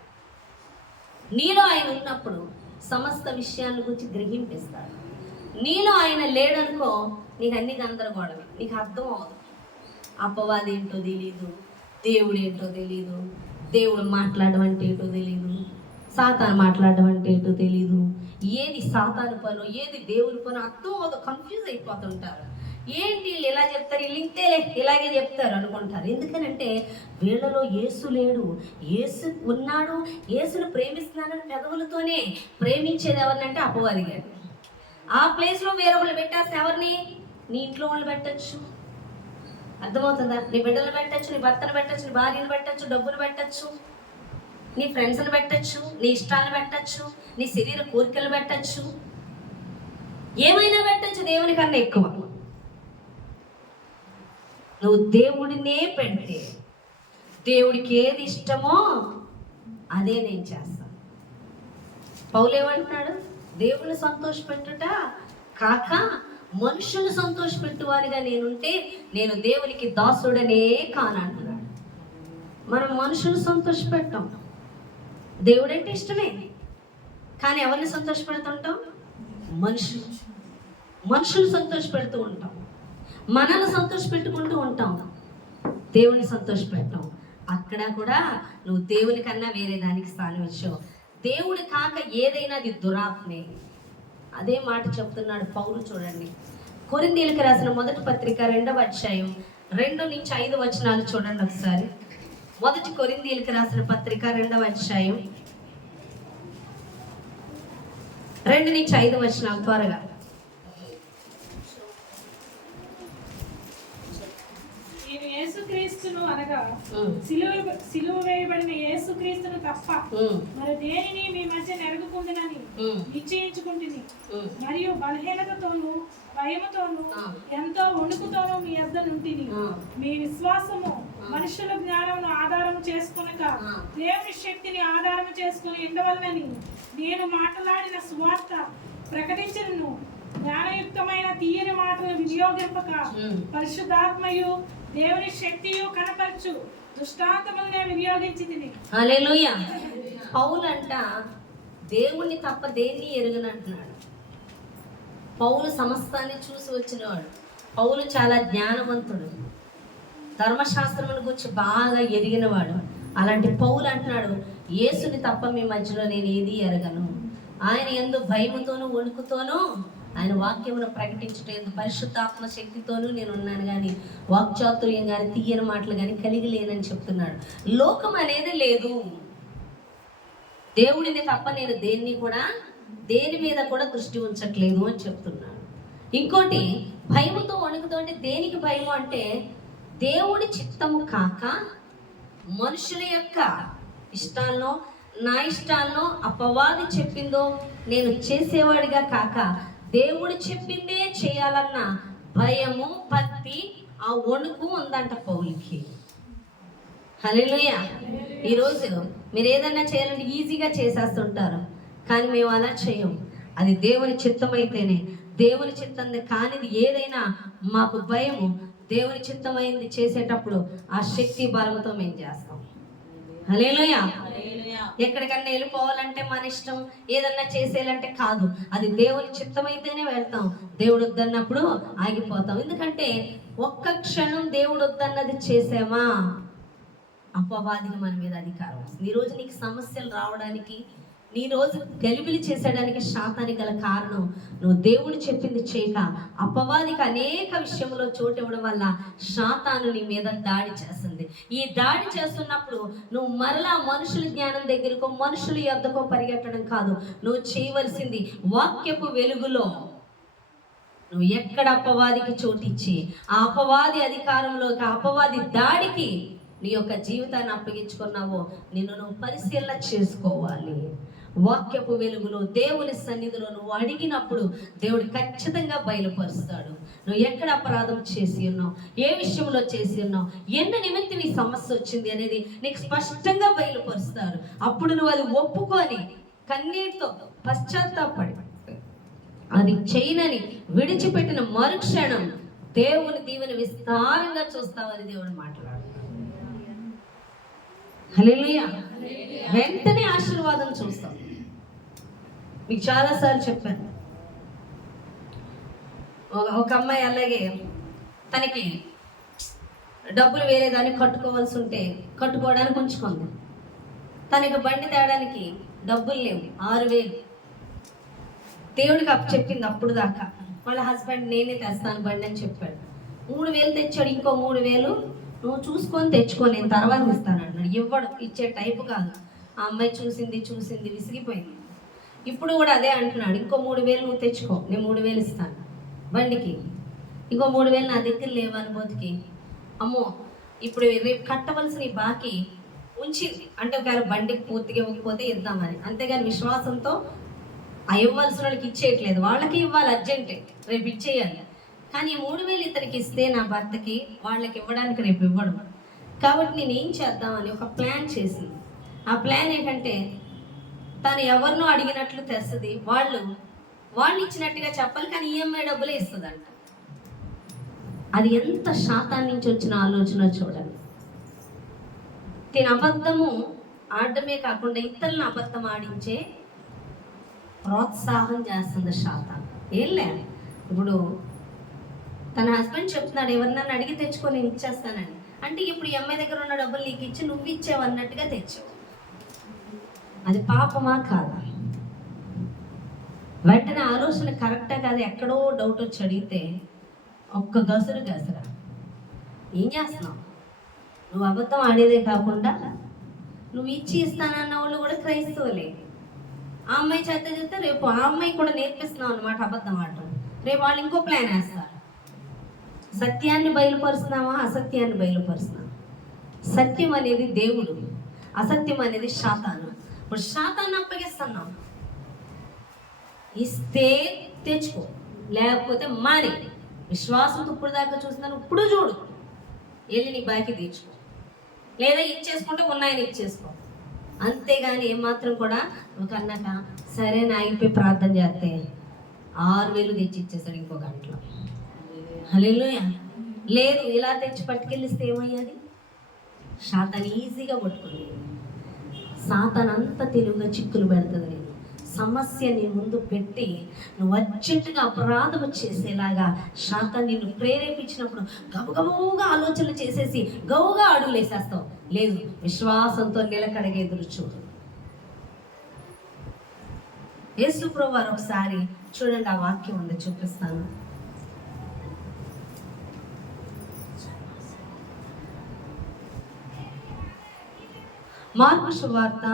నీలో ఆయన ఉన్నప్పుడు సమస్త విషయాల గురించి గ్రహింపిస్తాడు. నీలో ఆయన లేడనుకో నీకు అన్ని గందరగోళమే, నీకు అర్థం అవదు. అపవాది ఏంటో తెలీదు, దేవుడు ఏంటో తెలీదు, దేవుడు మాట్లాడడం అంటే ఏంటో తెలీదు, సాతాను మాట్లాడడం అంటే ఏంటో తెలీదు, ఏది సాతాను పనో ఏది దేవుని పనో అర్థం అవదు, కన్ఫ్యూజ్ అయిపోతుంటారు. ఏంటి వీళ్ళు ఇలా చెప్తారు, వీళ్ళు ఇంతేలే ఇలాగే చెప్తారు అనుకుంటారు. ఎందుకనంటే వీళ్ళలో యేసు లేడు. యేసు ఉన్నాడు, యేసును ప్రేమిస్తున్నానని పెదవులతోనే ప్రేమించేది ఎవరినంటే అపవాది గారు. ఆ ప్లేస్లో వేరే వాళ్ళు పెట్టేస్తే ఎవరిని? నీ ఇంట్లో వాళ్ళు పెట్టచ్చు. అర్థమవుతుందా? నీ బిడ్డలు పెట్టచ్చు, నీ భర్తను పెట్టచ్చు, నీ భార్యను పెట్టచ్చు, డబ్బును పెట్టచ్చు, నీ ఫ్రెండ్స్ని పెట్టచ్చు, నీ ఇష్టాలను పెట్టచ్చు, నీ శరీర కోరికలు పెట్టచ్చు, ఏమైనా పెట్టచ్చు. దేవుని కన్నా ఎక్కువ నువ్వు దేవుడినే పెడితే దేవుడికి ఏది ఇష్టమో అదే నేను చేస్తాను. పౌలు ఏమంటున్నాడు? దేవుని సంతోషపెట్టుట కాక మనుషులు సంతోషపెట్టువారిగా నేనుంటే నేను దేవునికి దాసుడనే కానంటున్నాడు. మనం మనుషులు సంతోషపెట్టాం, దేవుడంటే ఇష్టమే, కానీ ఎవరిని సంతోషపెడుతుంటాం? మనుషులు సంతోషపెడుతూ ఉంటాం, మనల్ని సంతోషపెట్టుకుంటూ ఉంటాం, దేవుని సంతోషపెట్టాం. అక్కడ కూడా నువ్వు దేవుని కన్నా వేరే దానికి స్థానం ఇచ్చావు. దేవుడు కాక ఏదైనా అది దురాత్మే. అదే మాట చెప్తున్నాడు పౌలు. చూడండి, కొరింథీయులకు రాసిన మొదటి పత్రిక 2వ అధ్యాయం 2-5 వచనాలు చూడండి ఒకసారి. మొదటి కొరింథీయులకు రాసిన పత్రిక 2వ అధ్యాయం 2-5 వచనాలు త్వరగా. యేసుక్రీస్తును అనగా సిలువ వేయబడిన యేసుక్రీస్తును తప్ప మరి దేనిని మీ మధ్య నెరగకుండానని నిశ్చయించుకుంటుంది. మరియు బలహీనతతోను భయముతోను ఎంతో వణుకుతోను మీ యొద్ద నుంటిని. మీ విశ్వాసము మనుషుల జ్ఞానమును ఆధారం చేసుకొనక దేవుని శక్తిని ఆధారం చేసుకుని ఉండవలనని నేను మాట్లాడిన సువార్త ప్రకటించను. జ్ఞానయుక్తమైన తీయని మాటలు వినియోగింపక పరిశుద్ధాత్మయు దేవుని శక్తియు కనపరచు దృష్టాంతములనే వినియోగించి తిని. హల్లెలూయా. పౌలు అంట దేవుణ్ణి తప్ప దేన్ని ఎరుగనంటున్నాడు. పౌలు సమస్తాన్ని చూసి వచ్చినవాడు. పౌలు చాలా జ్ఞానవంతుడు, ధర్మశాస్త్రముల గురించి బాగా ఎరిగినవాడు. అలాంటి పౌలు అంటున్నాడు, యేసుని తప్ప మీ మధ్యలో నేను ఏది ఎరగను. ఆయన యందు భయముతోనూ వణుకుతోనూ ఆయన వాక్యమును ప్రకటించటం పరిశుద్ధాత్మ శక్తితోనూ నేను ఉన్నాను, కానీ వాక్చాతుర్యం కానీ తీయని మాటలు కానీ కలిగి లేనని చెప్తున్నాడు. లోకం అనేది లేదు, దేవుడిని తప్ప నేను దేని మీద కూడా దృష్టి ఉంచట్లేదు అని చెప్తున్నాడు. ఇంకోటి, భయముతో వణుకుతో అంటే దేనికి భయము అంటే దేవుడి చిత్తము కాక మనుషుల యొక్క ఇష్టాల్లో, నా ఇష్టాల్లో అపవాది చెప్పిందో నేను చేసేవాడిగా కాక దేవుడు చెప్పిందే చేయాలన్న భయము, భక్తి, ఆ వణుకు ఉందంట పౌలుకి. హల్లెలూయా. ఈరోజు మీరు ఏదన్నా చేయాలంటే ఈజీగా చేసేస్తుంటారు, కానీ మేము అలా చేయం. అది దేవుని చిత్తం అయితేనే. దేవుని చిత్తం కానిది ఏదైనా మాకు భయము. దేవుని చిత్తమైంది చేసేటప్పుడు ఆ శక్తి బలంతో మేము చేస్తాం. హల్లెలూయా. ఎక్కడికన్నా వెళ్ళిపోవాలంటే మన ఇష్టం, ఏదన్నా చేసేయాలంటే కాదు. అది దేవుని చిత్తమైతేనే వెళ్తాం. దేవుడు వద్దన్నప్పుడు ఆగిపోతాం. ఎందుకంటే ఒక్క క్షణం దేవుడు వద్దన్నది చేసామా అపవాదికి మన మీద అధికారం వస్తుంది. ఈరోజు నీకు సమస్యలు రావడానికి, నీ రోజు గలిబిలి చేసేయడానికి శాతానికి గల కారణం నువ్వు దేవుడు చెప్పింది చేయక అపవాదికి అనేక విషయంలో చోటు ఇవ్వడం వల్ల శాతాను నీ మీద దాడి చేస్తుంది. ఈ దాడి చేస్తున్నప్పుడు నువ్వు మరలా మనుషుల జ్ఞానం దగ్గరకో, మనుషుల యొద్దకో పరిగెట్టడం కాదు. నువ్వు చేయవలసింది వాక్యపు వెలుగులో నువ్వు ఎక్కడ అపవాదికి చోటిచ్చి ఆ అపవాది అధికారంలోకి, ఆ అపవాది దాడికి నీ యొక్క జీవితాన్ని అప్పగించుకున్నావో నిన్ను నువ్వు పరిశీలన చేసుకోవాలి. వాక్యపు వెలుగులో దేవుని సన్నిధిలో నువ్వు అడిగినప్పుడు దేవుడు ఖచ్చితంగా బయలుపరుస్తాడు. నువ్వు ఎక్కడ అపరాధం చేసి ఉన్నావు, ఏ విషయంలో చేసి ఉన్నావు, ఎన్ని నిమిత్తం ఈ సమస్య వచ్చింది అనేది నీకు స్పష్టంగా బయలుపరుస్తాడు. అప్పుడు నువ్వు అది ఒప్పుకొని కన్నీటితో పశ్చాత్తాపడి అది చేయనని విడిచిపెట్టిన మరుక్షణం దేవుని దీవెన విస్తారంగా చూస్తావని దేవుడు మాట్లాడు. హల్లెలూయా. వెంటనే ఆశీర్వాదం చూస్తాం. మీకు చాలాసార్లు చెప్పాను. ఒక అమ్మాయి అలాగే తనకి డబ్బులు వేరే దాన్ని కట్టుకోవాల్సి ఉంటే కట్టుకోవడానికి ఉంచుకుంది. తనకి బండి తేడానికి డబ్బులు లేవు, 6,000 దేవుడికి చెప్పింది. అప్పుడు దాకా వాళ్ళ హస్బెండ్ నేనే తెస్తాను బండి అని చెప్పాడు. 3,000 తెచ్చాడు. ఇంకో 3,000 నువ్వు చూసుకొని తెచ్చుకో, నేను తర్వాత ఇస్తాను అన్నాడు. ఇవ్వడు, ఇచ్చే టైపు కాదు. ఆ అమ్మాయి చూసింది విసిగిపోయింది. ఇప్పుడు కూడా అదే అంటున్నాడు. ఇంకో 3,000 నువ్వు తెచ్చుకో, నేను 3,000 ఇస్తాను బండికి. ఇంకో 3,000 నా దగ్గర లేవని బోతికి అమ్మో ఇప్పుడు రేపు కట్టవలసిన బాకీ ఉంచింది అంటే ఒకవేళ బండికి పూర్తిగా ఇవ్వకపోతే ఇద్దామని. అంతేగాని విశ్వాసంతో ఆ ఇవ్వాల్సిన వాళ్ళకి ఇచ్చేయట్లేదు. వాళ్ళకి ఇవ్వాలి, అర్జెంటే రేపు ఇచ్చేయాలి. కానీ 3,000 ఇతనికి ఇస్తే నా భర్తకి వాళ్ళకి ఇవ్వడానికి రేపు ఇవ్వడం. కాబట్టి నేను ఏం చేద్దామని ఒక ప్లాన్ చేసింది. ఆ ప్లాన్ ఏంటంటే తను ఎవరినో అడిగినట్లు తెస్తుంది, వాళ్ళు ఇచ్చినట్టుగా చెప్పాలి, కానీ ఈఎంఐ డబ్బులే ఇస్తుందంట. అది ఎంత శాతాన్ని నుంచి వచ్చిన ఆలోచన చూడండి. దీని అబద్ధము ఆడమే కాకుండా ఇతరులను అబద్ధం ఆడించే ప్రోత్సాహం చేస్తుంది శాతాన్ని. ఏం లేదు, ఇప్పుడు తన హస్బెండ్ చెప్తున్నాడు ఎవరినన్నా అడిగి తెచ్చుకో నేను ఇచ్చేస్తానని. అంటే ఇప్పుడు ఈ అమ్మాయి దగ్గర ఉన్న డబ్బులు నీకు ఇచ్చి నువ్వు ఇచ్చావు అన్నట్టుగా తెచ్చావు. అది పాపమా కాదా? వెంటనే ఆలోచన కరెక్టా కాదు, ఎక్కడో డౌట్ వచ్చి అడిగితే ఒక్క గసరా ఏం చేస్తున్నావు? నువ్వు అబద్ధం ఆడేదే కాకుండా నువ్వు ఇచ్చి ఇస్తానన్న వాళ్ళు కూడా క్రైస్తవులే. ఆ అమ్మాయి చేత చేస్తే రేపు ఆ అమ్మాయి కూడా నేర్పిస్తున్నావు అన్నమాట అబద్ధం ఆడటం. రేపు వాళ్ళు ఇంకో ప్లాన్ వేస్తారు. సత్యాన్ని బయలుపరుస్తున్నావా, అసత్యాన్ని బయలుపరుస్తున్నావా? సత్యం అనేది దేవుడు, అసత్యం అనేది శాతాను. ఇప్పుడు శాతాన్ని అప్పగిస్తున్నాం. ఇస్తే తెచ్చుకో, లేకపోతే మారి. విశ్వాసంతో ఇప్పుడు దాకా చూస్తున్నాను, ఇప్పుడు చూడు, వెళ్ళి నీ బాకీ తీర్చుకో, లేదా ఇచ్చేసుకుంటే ఉన్నాయని ఇచ్చేసుకో. అంతేగాని ఏమాత్రం కూడా ఒక అన్నాక సరే నా ఆగిపోయి ప్రార్థన చేస్తే 6,000 తెచ్చి ఇచ్చేసాడు ఇంకో గంటలో. హల్లెలూయా. లేదు, ఇలా తెచ్చి పట్టుకెళ్ళిస్తే ఏమయ్యాది? శాతాన్ని ఈజీగా పట్టుకుంది. సాతాను అంత తెలివిగా చిక్కులు పెడుతుంది. నేను సమస్య నీ ముందు పెట్టి నువ్వు అర్జెంటుగా అపరాధం చేసేలాగా శాతాన్ని నిన్ను ప్రేరేపించినప్పుడు గబగబుగా ఆలోచనలు చేసేసి గౌగా అడుగులు వేసేస్తావు. లేదు, విశ్వాసంతో నిలకడగా ఎదురు చూడు. యేసు ప్రభువు వారు ఒకసారి చూడండి, ఆ వాక్యం ఉంది, చూపిస్తాను. మార్కు సువార్త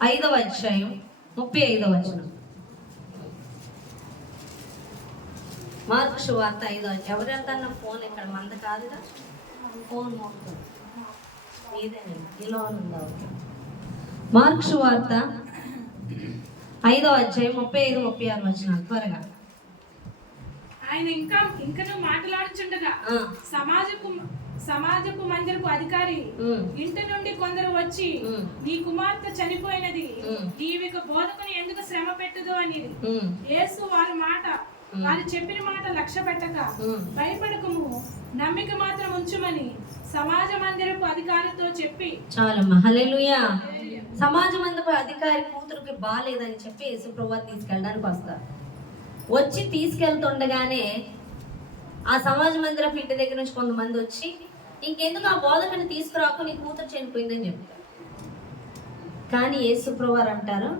5వ అధ్యాయం 35వ వచనం. మార్కు సువార్త 5వ ఎవరెళ్తాన్న ఫోన్ ఇక్కడ మంద కాదుగా, ఫోన్ మోగుతుంది ఇదేనండి ఇలా ఉందా. ఓకే. మార్కు సువార్త 5వ అధ్యాయం 35-36 వచనాలు త్వరగా. ఆయన ఇంకను మాట్లాడుచుండగా సమాజపు మందిరపు అధికారి ఇంటి నుండి కొందరు వచ్చి, నీ కుమార్తె చనిపోయినది, నీవిక బోధకుని ఎందుకు శ్రమ పెట్టదు అని. యేసు వారు చెప్పిన మాట లక్ష్య పెట్టక, భయపడకము, నమ్మిక మాత్రం ఉంచుమని సమాజ మందిరపు అధికారితో చెప్పి. చాలమ్మా, హల్లెలూయా. సమాజ మందిరపు అధికారి కూతురుకి బాగాలేదని చెప్పి యేసుప్రభువు తీసుకెళ్ళడానికి వస్తారు. వచ్చి తీసుకెళ్తుండగానే ఆ సమాజ మందిరపు ఇంటి దగ్గర నుంచి కొంతమంది వచ్చి, ఇంకెందుకు ఆ బోధకుని తీసుకురాకు, నీ కూతురు చనిపోయిందని చెప్తారు. కానీ యేసుప్రభువు అంటారు,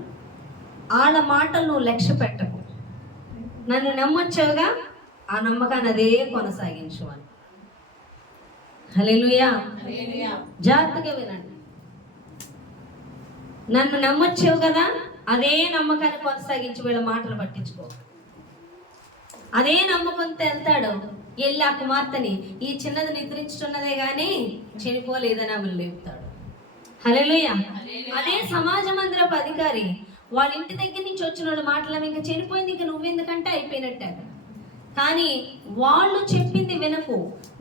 వాళ్ళ మాటలు నువ్వు లక్ష్య పెట్టకు, నన్ను నమ్మొచ్చావుగా, ఆ నమ్మకాన్ని అదే కొనసాగించు అని. హల్లెలూయా. జాగ్రత్తగా వినండి. నన్ను నమ్మొచ్చావు కదా, అదే నమ్మకాన్ని కొనసాగించి వీళ్ళ మాటలు పట్టించుకో. అదే నమ్మకంతో వెళ్తాడు, వెళ్ళి ఆ కుమార్తెని, ఈ చిన్నది నిద్రించుతున్నదే గాని చనిపోలేదని ఆమె లేపుతాడు. హల్లెలూయా. అదే సమాజ మందిరపు అధికారి వాళ్ళ ఇంటి దగ్గర నుంచి వచ్చిన వాళ్ళ మాటలు, ఇంకా చనిపోయింది, ఇంకా నువ్వెందుకంటే అయిపోయినట్టే. కానీ వాళ్ళు చెప్పింది వినకు,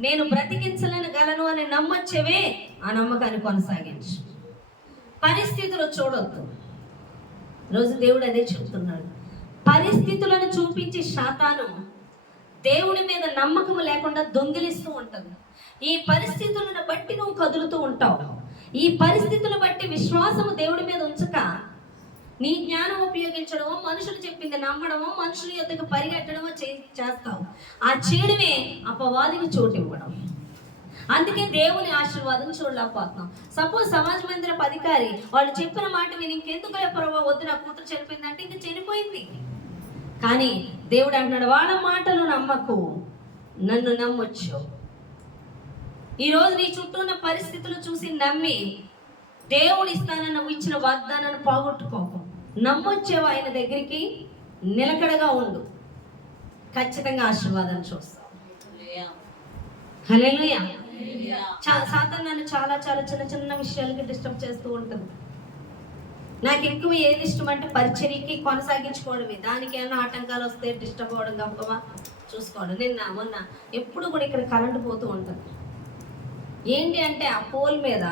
నేను బ్రతికించగలను అని నమ్మొచ్చేవే, ఆ నమ్మకాన్ని కొనసాగించు. పరిస్థితులు చూడొద్దు. రోజు దేవుడు అదే చెప్తున్నాడు. పరిస్థితులను చూపించి సాతాను దేవుడి మీద నమ్మకం లేకుండా దొంగిలిస్తూ ఉంటుంది. ఈ పరిస్థితులను బట్టి నువ్వు కదులుతూ ఉంటావు. ఈ పరిస్థితులను బట్టి విశ్వాసము దేవుడి మీద ఉంచక, నీ జ్ఞానం ఉపయోగించడమో, మనుషులు చెప్పింది నమ్మడమో, మనుషుల యొద్దకు పరిగెట్టడమో చేస్తావు. ఆ చేయడమే అపవాదికి చోటు ఇవ్వడం. అందుకే దేవుని ఆశీర్వాదం చూడలేకపోతున్నాం. సపోజ్ సమాజ మందిరపు అధికారి వాళ్ళు చెప్పిన మాట విని, ఇంకెందుకు ప్రభావ వద్దు, నా కూతురు చనిపోయింది అంటే ఇంక చనిపోయింది. కానీ దేవుడు అంటున్నాడు, వాళ్ళ మాటలు నమ్మకు, నన్ను నమ్మొచ్చు. ఈరోజు నీ చుట్టూ ఉన్న పరిస్థితులు చూసి నమ్మి దేవుడు ఇస్తానని నువ్వు ఇచ్చిన వాగ్దానాన్ని పోగొట్టుకోకు. నమ్మొచ్చేవా ఆయన దగ్గరికి, నిలకడగా ఉండు, ఖచ్చితంగా ఆశీర్వాదాన్ని చూస్తావు. హల్లెలూయా. సాతాను నన్ను చాలా చాలా చిన్న చిన్న విషయాలకి డిస్టర్బ్ చేస్తూ ఉంటుంది. నాకు ఎక్కువ ఏది ఇష్టం అంటే పరిచర్యకి కొనసాగించుకోవడమే. దానికి ఏమైనా ఆటంకాలు వస్తే డిస్టర్బ్ అవ్వడం, గొప్పగా చూసుకోవడం. మొన్న ఎప్పుడు కూడా ఇక్కడ కరెంటు పోతూ ఉంటుంది. ఏంటి అంటే ఆ పోల్ మీద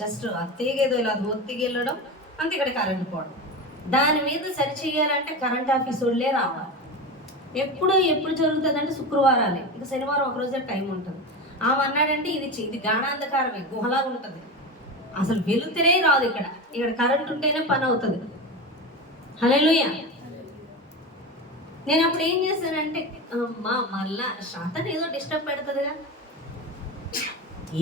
జస్ట్ ఆ తీగేదో ఇలా ఒత్తిగి వెళ్ళడం, అంతే, ఇక్కడ కరెంటు పోవడం. దాని మీద సరి చేయాలంటే కరెంట్ ఆఫీస్ వాళ్ళే రావాలి. ఎప్పుడు జరుగుతుంది అంటే శుక్రవారాలే, ఇంకా శనివారం ఒకరోజే టైం ఉంటుంది. ఆమె అన్నాడంటే ఇది గాఢాంధకారమే, గుహలా ఉంటుంది, అసలు వెలుతురే రాదు. ఇక్కడ కరెంట్ ఉంటేనే పని అవుతుంది. హల్లెలూయా. నేను అప్పుడు ఏం చేశానంటే, మళ్ళా శాతం ఏదో డిస్టర్బ్ పెడుతుందిగా,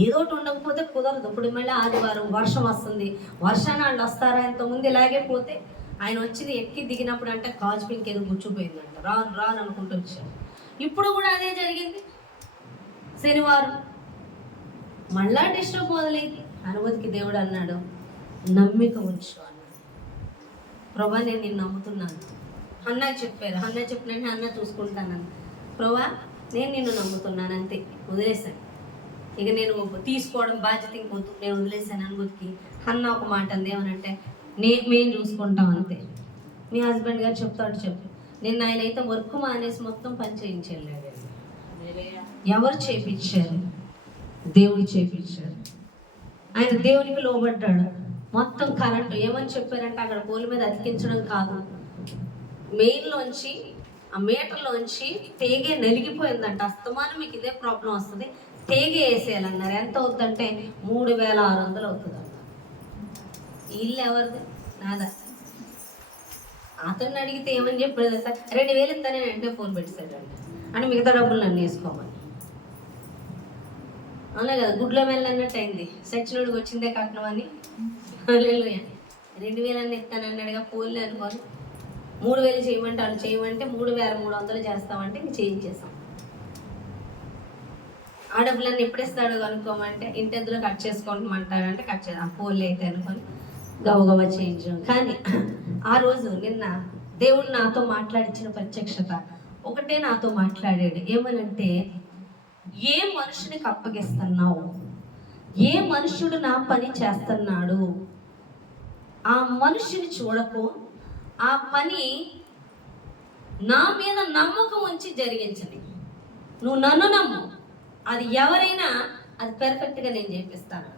ఏదో ఒకటి ఉండకపోతే కుదరదు. ఇప్పుడు మళ్ళీ ఆదివారం వర్షం వస్తుంది, వర్షాన్ని వాళ్ళు వస్తారా, ఇంతకుముందు ఇలాగే పోతే ఆయన వచ్చింది ఎక్కి దిగినప్పుడు అంటే కాజు పింక్ ఏదో గుచ్చిపోయిందంట, రాను అనుకుంటూ వచ్చాను. ఇప్పుడు కూడా అదే జరిగింది. శనివారం మళ్ళా డిస్టర్బ్ మొదలైంది. అనుమతికి దేవుడు అన్నాడు, నమ్మిక ఉంచు అన్నాడు. ప్రభా నేను నిన్ను నమ్ముతున్నాను. అన్నయ్య చెప్పినట్టు అన్న చూసుకుంటానని. ప్రభా నేను నిన్ను నమ్ముతున్నాను, అంతే, వదిలేశాను. ఇక నేను తీసుకోవడం బాధ్యత ఇంకొద్దు, నేను వదిలేశాను. అనుమతికి అన్న ఒక మాట అంది, ఏమనంటే మేము చూసుకుంటాం అంతే. మీ హస్బెండ్ గారు చెప్తాడు చెప్పు. నిన్న ఆయన అయితే వర్క్ మానేసి మొత్తం పని చేయించాడు. ఎవరు చేయించారు? దేవుడు చేయించారు. ఆయన దేవునికి లోబడ్డాడు. మొత్తం కరెంటు ఏమని చెప్పారంటే, అక్కడ పోల్ మీద అతికించడం కాదు, మెయిన్లోంచి ఆ మీటర్లోంచి తేగే నలిగిపోయిందంట. అస్తమానం మీకు ఇదే ప్రాబ్లం వస్తుంది, తేగే వేసేయాలన్నారు. ఎంత అవుతుందంటే 3600 అవుతుంది అంట. ఇల్లు ఎవరిది? నాదా. అతన్ని అడిగితే ఏమని చెప్పాడు, 2000 ఇస్తానే వెంటనే ఫోన్ పెట్టేశాడంట. అంటే మిగతా డబ్బులు నన్ను వేసుకోమని. అవునా కదా, గుడ్లో వెళ్ళన్నట్టు అయింది. సచ్చినోడికి వచ్చిందే కట్నం అని. హల్లెలూయా. 2000 అన్న ఇస్తానన్నాడుగా, పోలే అనుకోని 3000 చేయమంటే వాళ్ళు చేయమంటే 3300 చేస్తామంటే ఇంక చేయించేసాం. ఆ డబ్బులన్నీ ఎప్పుడిస్తాడు అనుకోమంటే ఇంటెందులో కట్ చేసుకోమంటాడంటే కట్ చేద్దాం, పోలే అయితే అనుకొని గవగవ చేయించాం. కానీ ఆ రోజు నిన్న దేవుడు నాతో మాట్లాడించిన ప్రత్యక్షత ఒకటే నాతో మాట్లాడాడు. ఏమనంటే, ఏ మనుషునికి అప్పగిస్తున్నావు, ఏ మనుషుడు నా పని చేస్తున్నాడు, ఆ మనుషుని చూడకు, ఆ పని నా మీద నమ్మకం ఉంచి జరిగించండి. నువ్వు నన్ను నమ్ము, అది ఎవరైనా అది పెర్ఫెక్ట్గా నేను చేపిస్తాను.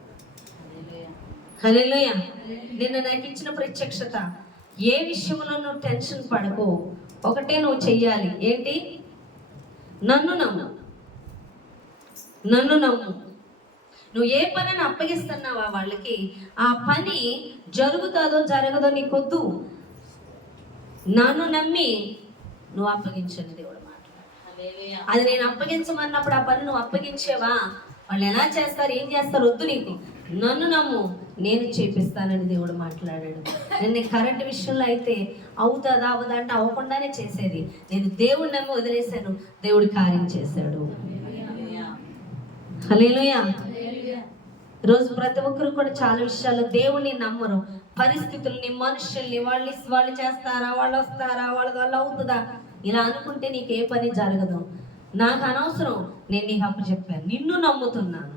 హల్లెలూయా. నిన్న నాకు ఇచ్చిన ప్రత్యక్షత, ఏ విషయంలో నువ్వు టెన్షన్ పడకు, ఒకటే నువ్వు చెయ్యాలి. ఏంటి? నన్ను నమ్ము, నన్ను నమ్ము. నువ్వు ఏ పనిని అప్పగిస్తున్నావా వాళ్ళకి, ఆ పని జరుగుతుందో జరగదో నీకొద్దు, నన్ను నమ్మి నువ్వు అప్పగించండి. దేవుడు మాట్లాడు. అది నేను అప్పగించమన్నప్పుడు ఆ పని నువ్వు అప్పగించేవా, వాళ్ళు ఎలా చేస్తారు, ఏం చేస్తారు, వద్దు నీకు, నన్ను నమ్ము, నేను చేపిస్తానని దేవుడు మాట్లాడాడు. నేను కరెంట్ విషయంలో అయితే అవుతుందా అవదా అంటే అవ్వకుండానే చేసేది. నేను దేవుడు నమ్మి వదిలేశాను, దేవుడు కార్యం చేశాడు. హల్లెలూయా. ఈరోజు ప్రతి ఒక్కరు కూడా చాలా విషయాల్లో దేవుడిని నమ్మరు. పరిస్థితుల్ని, మనుషుల్ని, వాళ్ళు చేస్తారా, వాళ్ళు వస్తారా, వాళ్ళ వల్ల అవుతుందా, ఇలా అనుకుంటే నీకు ఏ పని జరగదు. నాకు అనవసరం, నేను నీకు అప్పు చెప్పాను, నిన్ను నమ్ముతున్నాను.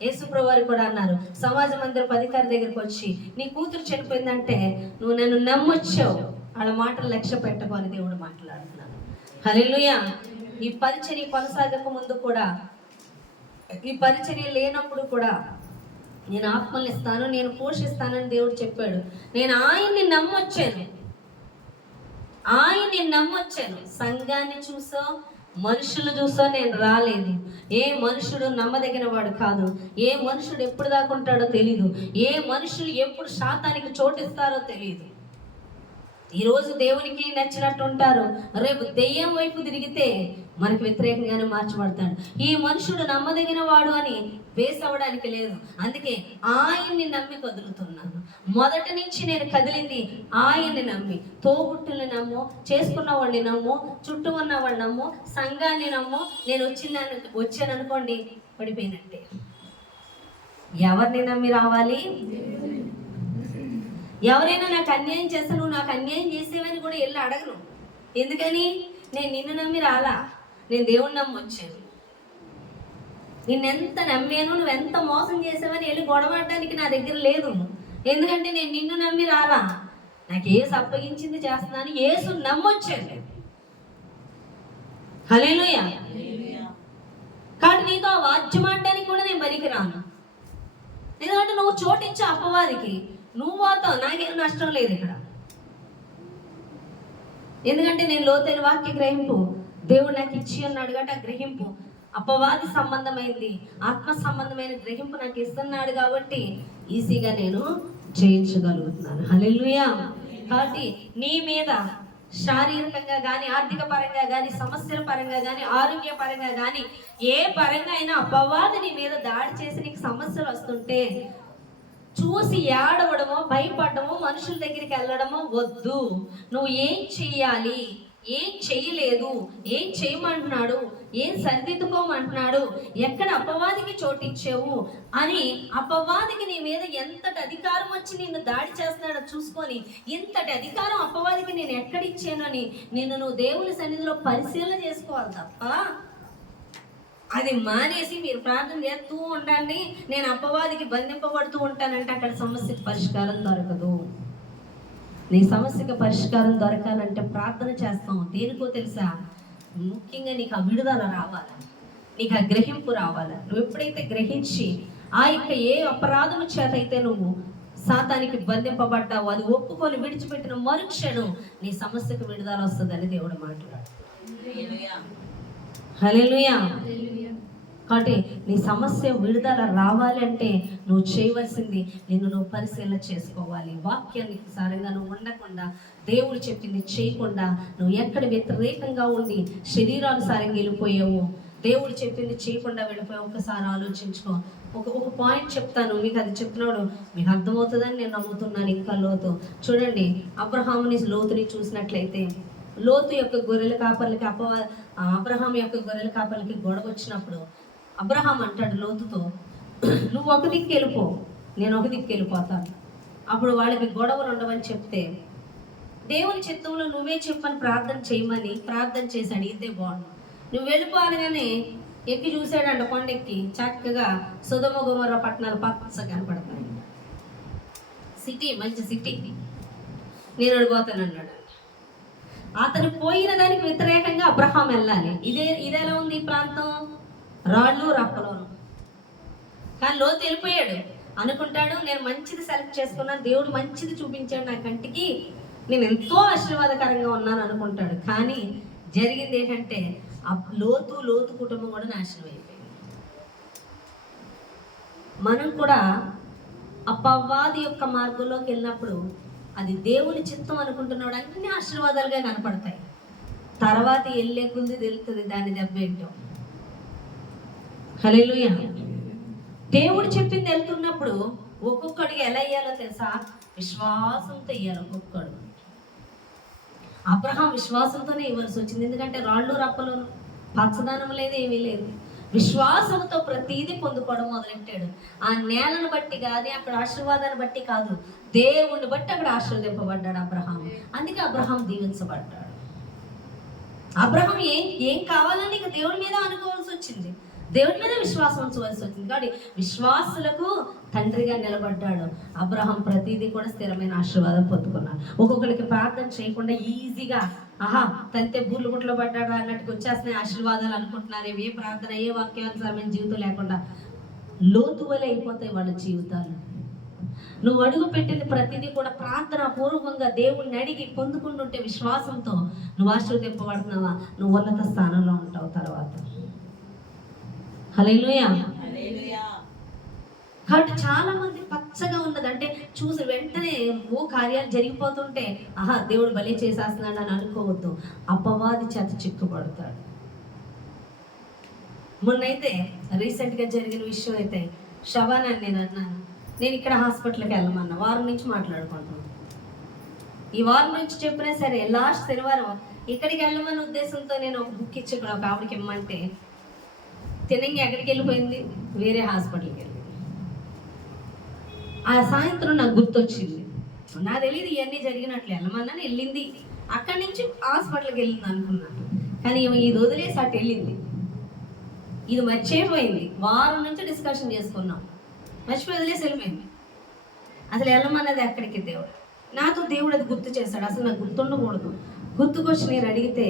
యేసుప్రభు వారు కూడా అన్నారు, సమాజ మందిరపు అధికారి దగ్గరికి వచ్చి, నీ కూతురు చనిపోయిందంటే నువ్వు నన్ను నమ్మొచ్చావు, వాళ్ళ మాటలు లక్ష్య పెట్టుకొని దేవుడు మాట్లాడుతున్నాను. హల్లెలూయా. ఈ పరిచర్య కొనసాగక ముందు కూడా, ఈ పరిచర్య లేనప్పుడు కూడా, నేను ఆత్మల్ని ఇస్తాను, నేను పోషిస్తానని దేవుడు చెప్పాడు. నేను ఆయన్ని నమ్మొచ్చాను, ఆయన్ని నమ్మొచ్చాను. సంఘాన్ని చూసో మనుషులు చూసో నేను రాలేదు. ఏ మనుషుడు నమ్మదగిన వాడు కాదు. ఏ మనుషుడు ఎప్పుడు దాకుంటాడో తెలీదు. ఏ మనుషులు ఎప్పుడు శాతానికి చోటిస్తారో తెలియదు. ఈరోజు దేవునికి నచ్చినట్టు ఉంటారు, రేపు దెయ్యం వైపు తిరిగితే మనకు వ్యతిరేకంగానే మార్చబడతాడు. ఈ మనుషుడు నమ్మదగిన వాడు అని బేస్ అవ్వడానికి లేదు. అందుకే ఆయన్ని నమ్మి కదులుతున్నాను. మొదటి నుంచి నేను కదిలింది ఆయన్ని నమ్మి. తోబుట్టుల్ని నమ్ము, చేసుకున్న వాడిని నమ్ము, చుట్టూ ఉన్న వాడిని నమ్ము, సంఘాన్ని నమ్ము. నేను వచ్చాను అనుకోండి, పడిపోయినట్టే. ఎవరిని నమ్మి రావాలి? ఎవరైనా నాకు అన్యాయం చేస్తే, నువ్వు నాకు అన్యాయం చేసేవని కూడా వెళ్ళి అడగను. ఎందుకని? నేను నిన్ను నమ్మి రాలా, నేను దేవుణ్ణి నమ్మి వచ్చాను. నిన్నెంత నమ్మాను, నువ్వెంత మోసం చేసావని వెళ్ళి గొడవడానికి నా దగ్గర లేదు. ఎందుకంటే నేను నిన్ను నమ్మి రాలా, నాకు ఏసు అప్పగించింది చేస్తున్నాను, ఏసు నమ్మొచ్చాను. హల్లెలూయా. కాబట్టి నీతో ఆ వాద్యం ఆడడానికి కూడా నేను పనికి రాను. ఎందుకంటే నువ్వు చోటిచ్చా అప్పవాదికి, నువ్వు పోతావు, నాకేం నష్టం లేదు ఇక్కడ. ఎందుకంటే నేను లోతైన వాక్య గ్రహింపు దేవుడు నాకు ఇచ్చి అన్నాడు కాబట్టి ఆ గ్రహింపు అపవాది సంబంధమైంది, ఆత్మ సంబంధమైన గ్రహింపు నాకు ఇస్తున్నాడు కాబట్టి ఈజీగా నేను జయించగలుగుతున్నాను. హల్లెలూయా. కాబట్టి నీ మీద శారీరకంగా కానీ, ఆర్థిక పరంగా కానీ, సమస్యల పరంగా కానీ, ఆరోగ్య పరంగా కానీ, ఏ పరంగా అయినా అపవాది నీ మీద దాడి చేసి నీకు సమస్యలు వస్తుంటే చూసి ఏడవడమో, భయపడమో, మనుషుల దగ్గరికి వెళ్ళడమో వద్దు. నువ్వు ఏం చెయ్యాలి, ఏం చెయ్యలేదు, ఏం చేయమంటున్నాడు, ఏం సరిదిద్దుకోమంటున్నాడు, ఎక్కడ అపవాదికి చోటిచ్చావు అని, అపవాదికి నీ మీద ఎంతటి అధికారం వచ్చి నిన్ను దాడి చేస్తున్నాడో చూసుకొని, ఇంతటి అధికారం అపవాదికి నేను ఎక్కడిచ్చాను అని నువ్వు దేవుని సన్నిధిలో పరిశీలన చేసుకోవాలి తప్ప అది మానేసి మీరు ప్రార్థన చేస్తూ ఉండండి, నేను అపవాదికి బంధింపబడుతూ ఉంటానంటే అక్కడ సమస్యకు పరిష్కారం దొరకదు. నీ సమస్యకు పరిష్కారం దొరకాలంటే ప్రార్థన చేస్తాం. దేనికో తెలుసా? ముఖ్యంగా నీకు ఆ విడుదల రావాలి, నీకు ఆ గ్రహింపు రావాలి. నువ్వు ఎప్పుడైతే గ్రహించి ఆ యొక్క ఏ అపరాధము చేత అయితే నువ్వు సాతానికి బంధింపబడ్డావు, అది ఒప్పుకొని విడిచిపెట్టిన మరుక్షణం నీ సమస్యకు విడుదల వస్తుందని దేవుడు మాట్లాడు. హల్లెలూయా. కాబట్టి నీ సమస్య విడుదల రావాలి అంటే నువ్వు చేయవలసింది నువ్వు పరిశీలన చేసుకోవాలి. వాక్యానికి సారంగా నువ్వు ఉండకుండా, దేవుడు చెప్పింది చేయకుండా, నువ్వు ఎక్కడ వ్యతిరేకంగా ఉండి శరీరానుసారంగా వెళ్ళిపోయావు, దేవుడు చెప్పింది చేయకుండా వెళ్ళిపోయావు, ఒకసారి ఆలోచించుకో. ఒక పాయింట్ చెప్తాను మీకు, అది చెప్పినాడు మీకు అర్థమవుతుందని నేను నమ్ముతున్నాను. ఇంకా లోతు చూడండి. అబ్రహాముని లోతుని చూసినట్లయితే, లోతు యొక్క గొర్రెల కాపర్లకి అబ్రహాం యొక్క గొర్రెల కాపర్లకి గొడవ వచ్చినప్పుడు అబ్రహాం అంటాడు లోతుతో, నువ్వు ఒక దిక్కు వెళ్ళిపో, నేను ఒక దిక్కు వెళ్ళిపోతాను, అప్పుడు వాళ్ళకి గొడవలు ఉండవని చెప్తే దేవుని చిత్తంలో నువ్వే చెప్పని ప్రార్థన చేయమని ప్రార్థన చేసి అడిగితే బాగుండు. నువ్వు వెళ్ళిపోనగానే ఎక్కి చూశాడంట, కొండెక్కి చక్కగా సొదొమ గొమొర్రా పట్టణాలు పచ్చగా కనపడతాయి. సిటీ, మంచి సిటీ. నేను అడిగిపోతాను అన్నాడు. అతను పోయిన దానికి వ్యతిరేకంగా అబ్రహాం వెళ్ళాలి. ఇదెలా ఉంది ఈ ప్రాంతం? రాళ్ళు రప్పలోను. కానీ లోతు వెళ్ళిపోయాడు. అనుకుంటాడు నేను మంచిది సెలెక్ట్ చేసుకున్నాను, దేవుడు మంచిది చూపించాడు నా కంటికి, నేను ఎంతో ఆశీర్వాదకరంగా ఉన్నాను అనుకుంటాడు. కానీ జరిగింది ఏంటంటే లోతు కుటుంబం కూడా నాశనం అయిపోయింది. మనం కూడా అపవాది యొక్క మార్గంలోకి వెళ్ళినప్పుడు అది దేవుని చిత్తం అనుకుంటున్నాడు, అన్ని ఆశీర్వాదాలుగా కనపడతాయి. తర్వాత వెళ్ళే కొద్ది తెలుస్తుంది దాని దెబ్బ ఏంటో. హల్లెలూయా. దేవుడు చెప్పింది వెళ్తున్నప్పుడు ఒక్కొక్కడికి ఎలా వేయాలో తెలుసా? విశ్వాసంతో వేయాలి ఒక్కొక్కడు. అబ్రహాం విశ్వాసంతోనే ఇవ్వాల్సి వచ్చింది. ఎందుకంటే రాళ్ళు రప్పలు పచ్చదనం లేదు, ఏమీ లేదు. విశ్వాసంతో ప్రతీది పొందుకోవడం మొదలెట్టాడు. ఆ నేలను బట్టి కానీ అక్కడ ఆశీర్వాదాన్ని బట్టి కాదు, దేవుణ్ణి బట్టి అక్కడ ఆశీర్వదింపబడ్డాడు అబ్రహాం. అందుకే అబ్రహాం దీవించబడ్డాడు. అబ్రహాం ఏం కావాలని ఇక దేవుడి మీద అనుకోవాల్సి వచ్చింది, దేవుడి మీద విశ్వాసం ఉంచవలసి వచ్చింది. కాబట్టి విశ్వాసులకు తండ్రిగా నిలబడ్డాడు అబ్రహాం. ప్రతిదీ కూడా స్థిరమైన ఆశీర్వాదం పొందుకున్నాడు. ఒక్కొక్కరికి ప్రార్థన చేయకుండా ఈజీగా తంతే బూర్లు గుట్లో పడ్డాడు అన్నట్టుగా వచ్చేస్తున్నాయి ఆశీర్వాదాలు అనుకుంటున్నారు. ఏ ప్రార్థన, ఏ వాక్యానుసారమైన జీవితం లేకుండా లోతు వలె అయిపోతాయి వాళ్ళ జీవితాలు. నువ్వు అడుగు పెట్టింది ప్రతిదీ కూడా ప్రార్థన పూర్వకంగా దేవుణ్ణి అడిగి పొందుకుంటుంటే విశ్వాసంతో నువ్వు ఆశీర్వదింపబడుతున్నావా, నువ్వు ఉన్నత స్థానంలో ఉంటావు తర్వాత. హల్లెలూయా. కాబట్టి చాలా మంది పచ్చగా ఉన్నది అంటే చూసి వెంటనే కార్యాలు జరిగిపోతుంటే దేవుడు బలి చేసేస్తున్నాడు అని అనుకోవద్దు. అపవాది చేత చిక్కుపడతాడు. మొన్నైతే రీసెంట్గా జరిగిన విషయం అయితే శవాన్ని నేను అన్నాను, నేను ఇక్కడ హాస్పిటల్కి వెళ్ళమన్నా, వారం నుంచి మాట్లాడుకుంటున్నాను. ఈ వారం నుంచి చెప్పినా సరే లాస్ట్ శనివారం ఇక్కడికి వెళ్ళమన్న ఉద్దేశంతో నేను ఒక బుక్ ఇచ్చి ఇక్కడ ఒక ఆవిడకి ఇమ్మంటే తినంగా ఎక్కడికి వెళ్ళిపోయింది, వేరే హాస్పిటల్కి వెళ్ళింది. ఆ సాయంత్రం నాకు గుర్తొచ్చింది, నాకు తెలియదు ఇవన్నీ జరిగినట్లు. వెళ్ళమన్నాను, వెళ్ళింది. అక్కడి నుంచి హాస్పిటల్కి వెళ్ళింది అనుకున్నాను. కానీ ఇది వదిలేసి అటు వెళ్ళింది. ఇది మర్చిపోయింది. వారం నుంచి డిస్కషన్ చేసుకున్నాం, మర్చిపోయి వదిలేసి వెళ్ళిపోయింది. అసలు వెళ్ళమన్నది ఎక్కడికి దేవుడు, నాతో దేవుడు అది గుర్తు చేశాడు. అసలు నాకు గుర్తుండకూడదు. గుర్తుకొచ్చి నేను అడిగితే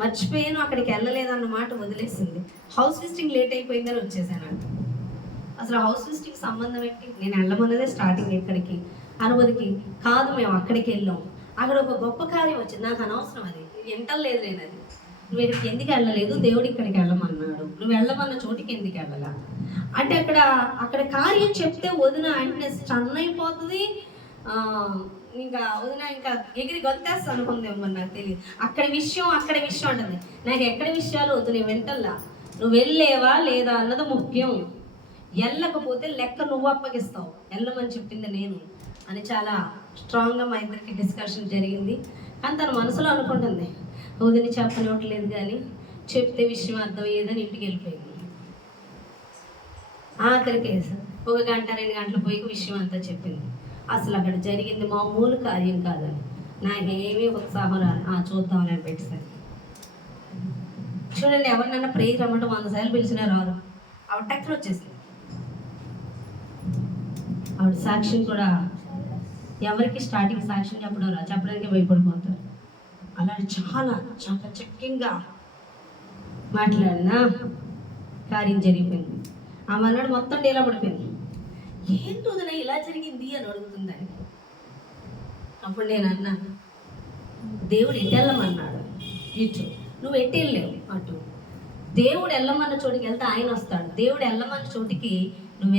మర్చిపోయాను, అక్కడికి వెళ్ళలేదన్నమాట వదిలేసింది. హౌస్ విజిటింగ్ లేట్ అయిపోయిందని వచ్చేసానంట. అసలు హౌస్ విజిటింగ్ సంబంధం ఏంటి? నేను వెళ్ళమన్నదే స్టార్టింగ్ ఎక్కడికి, అనుమతికి కాదు, మేము అక్కడికి వెళ్ళాం. అక్కడ ఒక గొప్ప కార్యం వచ్చింది, నాకు అనవసరం, అది ఎంటలేదు. నేను అది నువ్వు ఇక్కడికి ఎందుకు వెళ్ళలేదు, దేవుడు ఇక్కడికి వెళ్ళమన్నాడు, నువ్వు వెళ్ళమన్న చోటికి ఎందుకు వెళ్ళాలా అంటే అక్కడ కార్యం చెప్తే వదిన అంటే స్టన్ అయిపోతుంది. ఇంకా వదిన ఇంకా ఎగిరి గొంతేస్తా అనుకుందేమో, నాకు తెలియదు. అక్కడ విషయం అంటుంది. నాకు ఎక్కడ విషయాలు వద్దు, నేను వెంటల్లా, నువ్వు వెళ్ళేవా లేదా అన్నది ముఖ్యం. వెళ్ళకపోతే లెక్క నువ్వు అప్పగిస్తావు, వెళ్ళమని చెప్పింది నేను అని చాలా స్ట్రాంగ్గా మా ఇద్దరికి డిస్కషన్ జరిగింది. కానీ తన మనసులో అనుకుంటుంది, వదిలి చెప్పనివ్వట్లేదు కానీ చెప్తే విషయం అర్థమయ్యేదని ఇంటికి వెళ్ళిపోయింది. ఆఖరికి ఒక గంట 2 గంటలు పోయి విషయం అంతా చెప్పింది. అసలు అక్కడ జరిగింది మామూలు కార్యం కాదని నాకేమీ ఉత్సాహం రాదు. చూద్దామని నేను పెట్టేసాను. చూడండి, ఎవరినైనా ప్రేయర్ రమ్మంటే 100 సార్లు పిలిచినా రారు. ఆవిడ టక్కన వచ్చేసింది. ఆవిడ సాక్ష్యం కూడా ఎవరికి స్టార్టింగ్ సాక్ష్యం చెప్పడానికి భయపడిపోతారు. అలాంటి చాలా చక్కగా మాట్లాడినా కార్యం జరిగిపోయింది. ఆ మన్నాడు మొత్తం డేలా పడిపోయింది. ఏంటి వదిన ఇలా జరిగింది అని అడుగుతుందని. అప్పుడు నేను అన్నాను, దేవుడు ఎటు వెళ్ళమన్నాడు, ఇటు, నువ్వు ఎటు వెళ్ళలేవు అటు. దేవుడు వెళ్ళమన్న చోటికి వెళ్తే ఆయన వస్తాడు. దేవుడు వెళ్ళమన్న చోటికి నువ్వు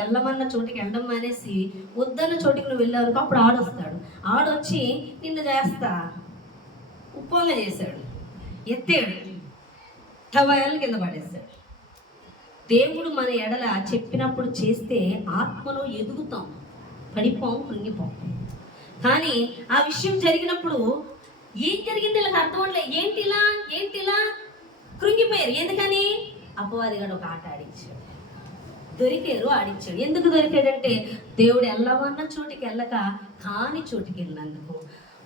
వెళ్ళమన్న చోటికి వెళ్ళడం మానేసి వద్దన్న చోటికి నువ్వు వెళ్ళావు, అప్పుడు ఆడొస్తాడు. ఆడొచ్చి నిన్ను చేస్తా ఉప్పంగా చేశాడు, ఎత్తాడు, టవాయాలను కింద పడేస్తాడు. దేవుడు మన ఎడల చెప్పినప్పుడు చేస్తే ఆత్మలో ఎదుగుతాం, పడిపోం, కృంగిపోం. కానీ ఆ విషయం జరిగినప్పుడు ఏం జరిగింది వీళ్ళకి అర్థం అవట్లేదు. ఏంటిలా కృంగిపోయారు. ఎందుకని? అపవాదిగాడు ఒక ఆట ఆడించాడు. దొరికారు, ఆడిచ్చాడు. ఎందుకు దొరికాడంటే దేవుడు వెళ్ళమన్న చోటికి వెళ్ళక కాని చోటికి వెళ్ళినందుకు,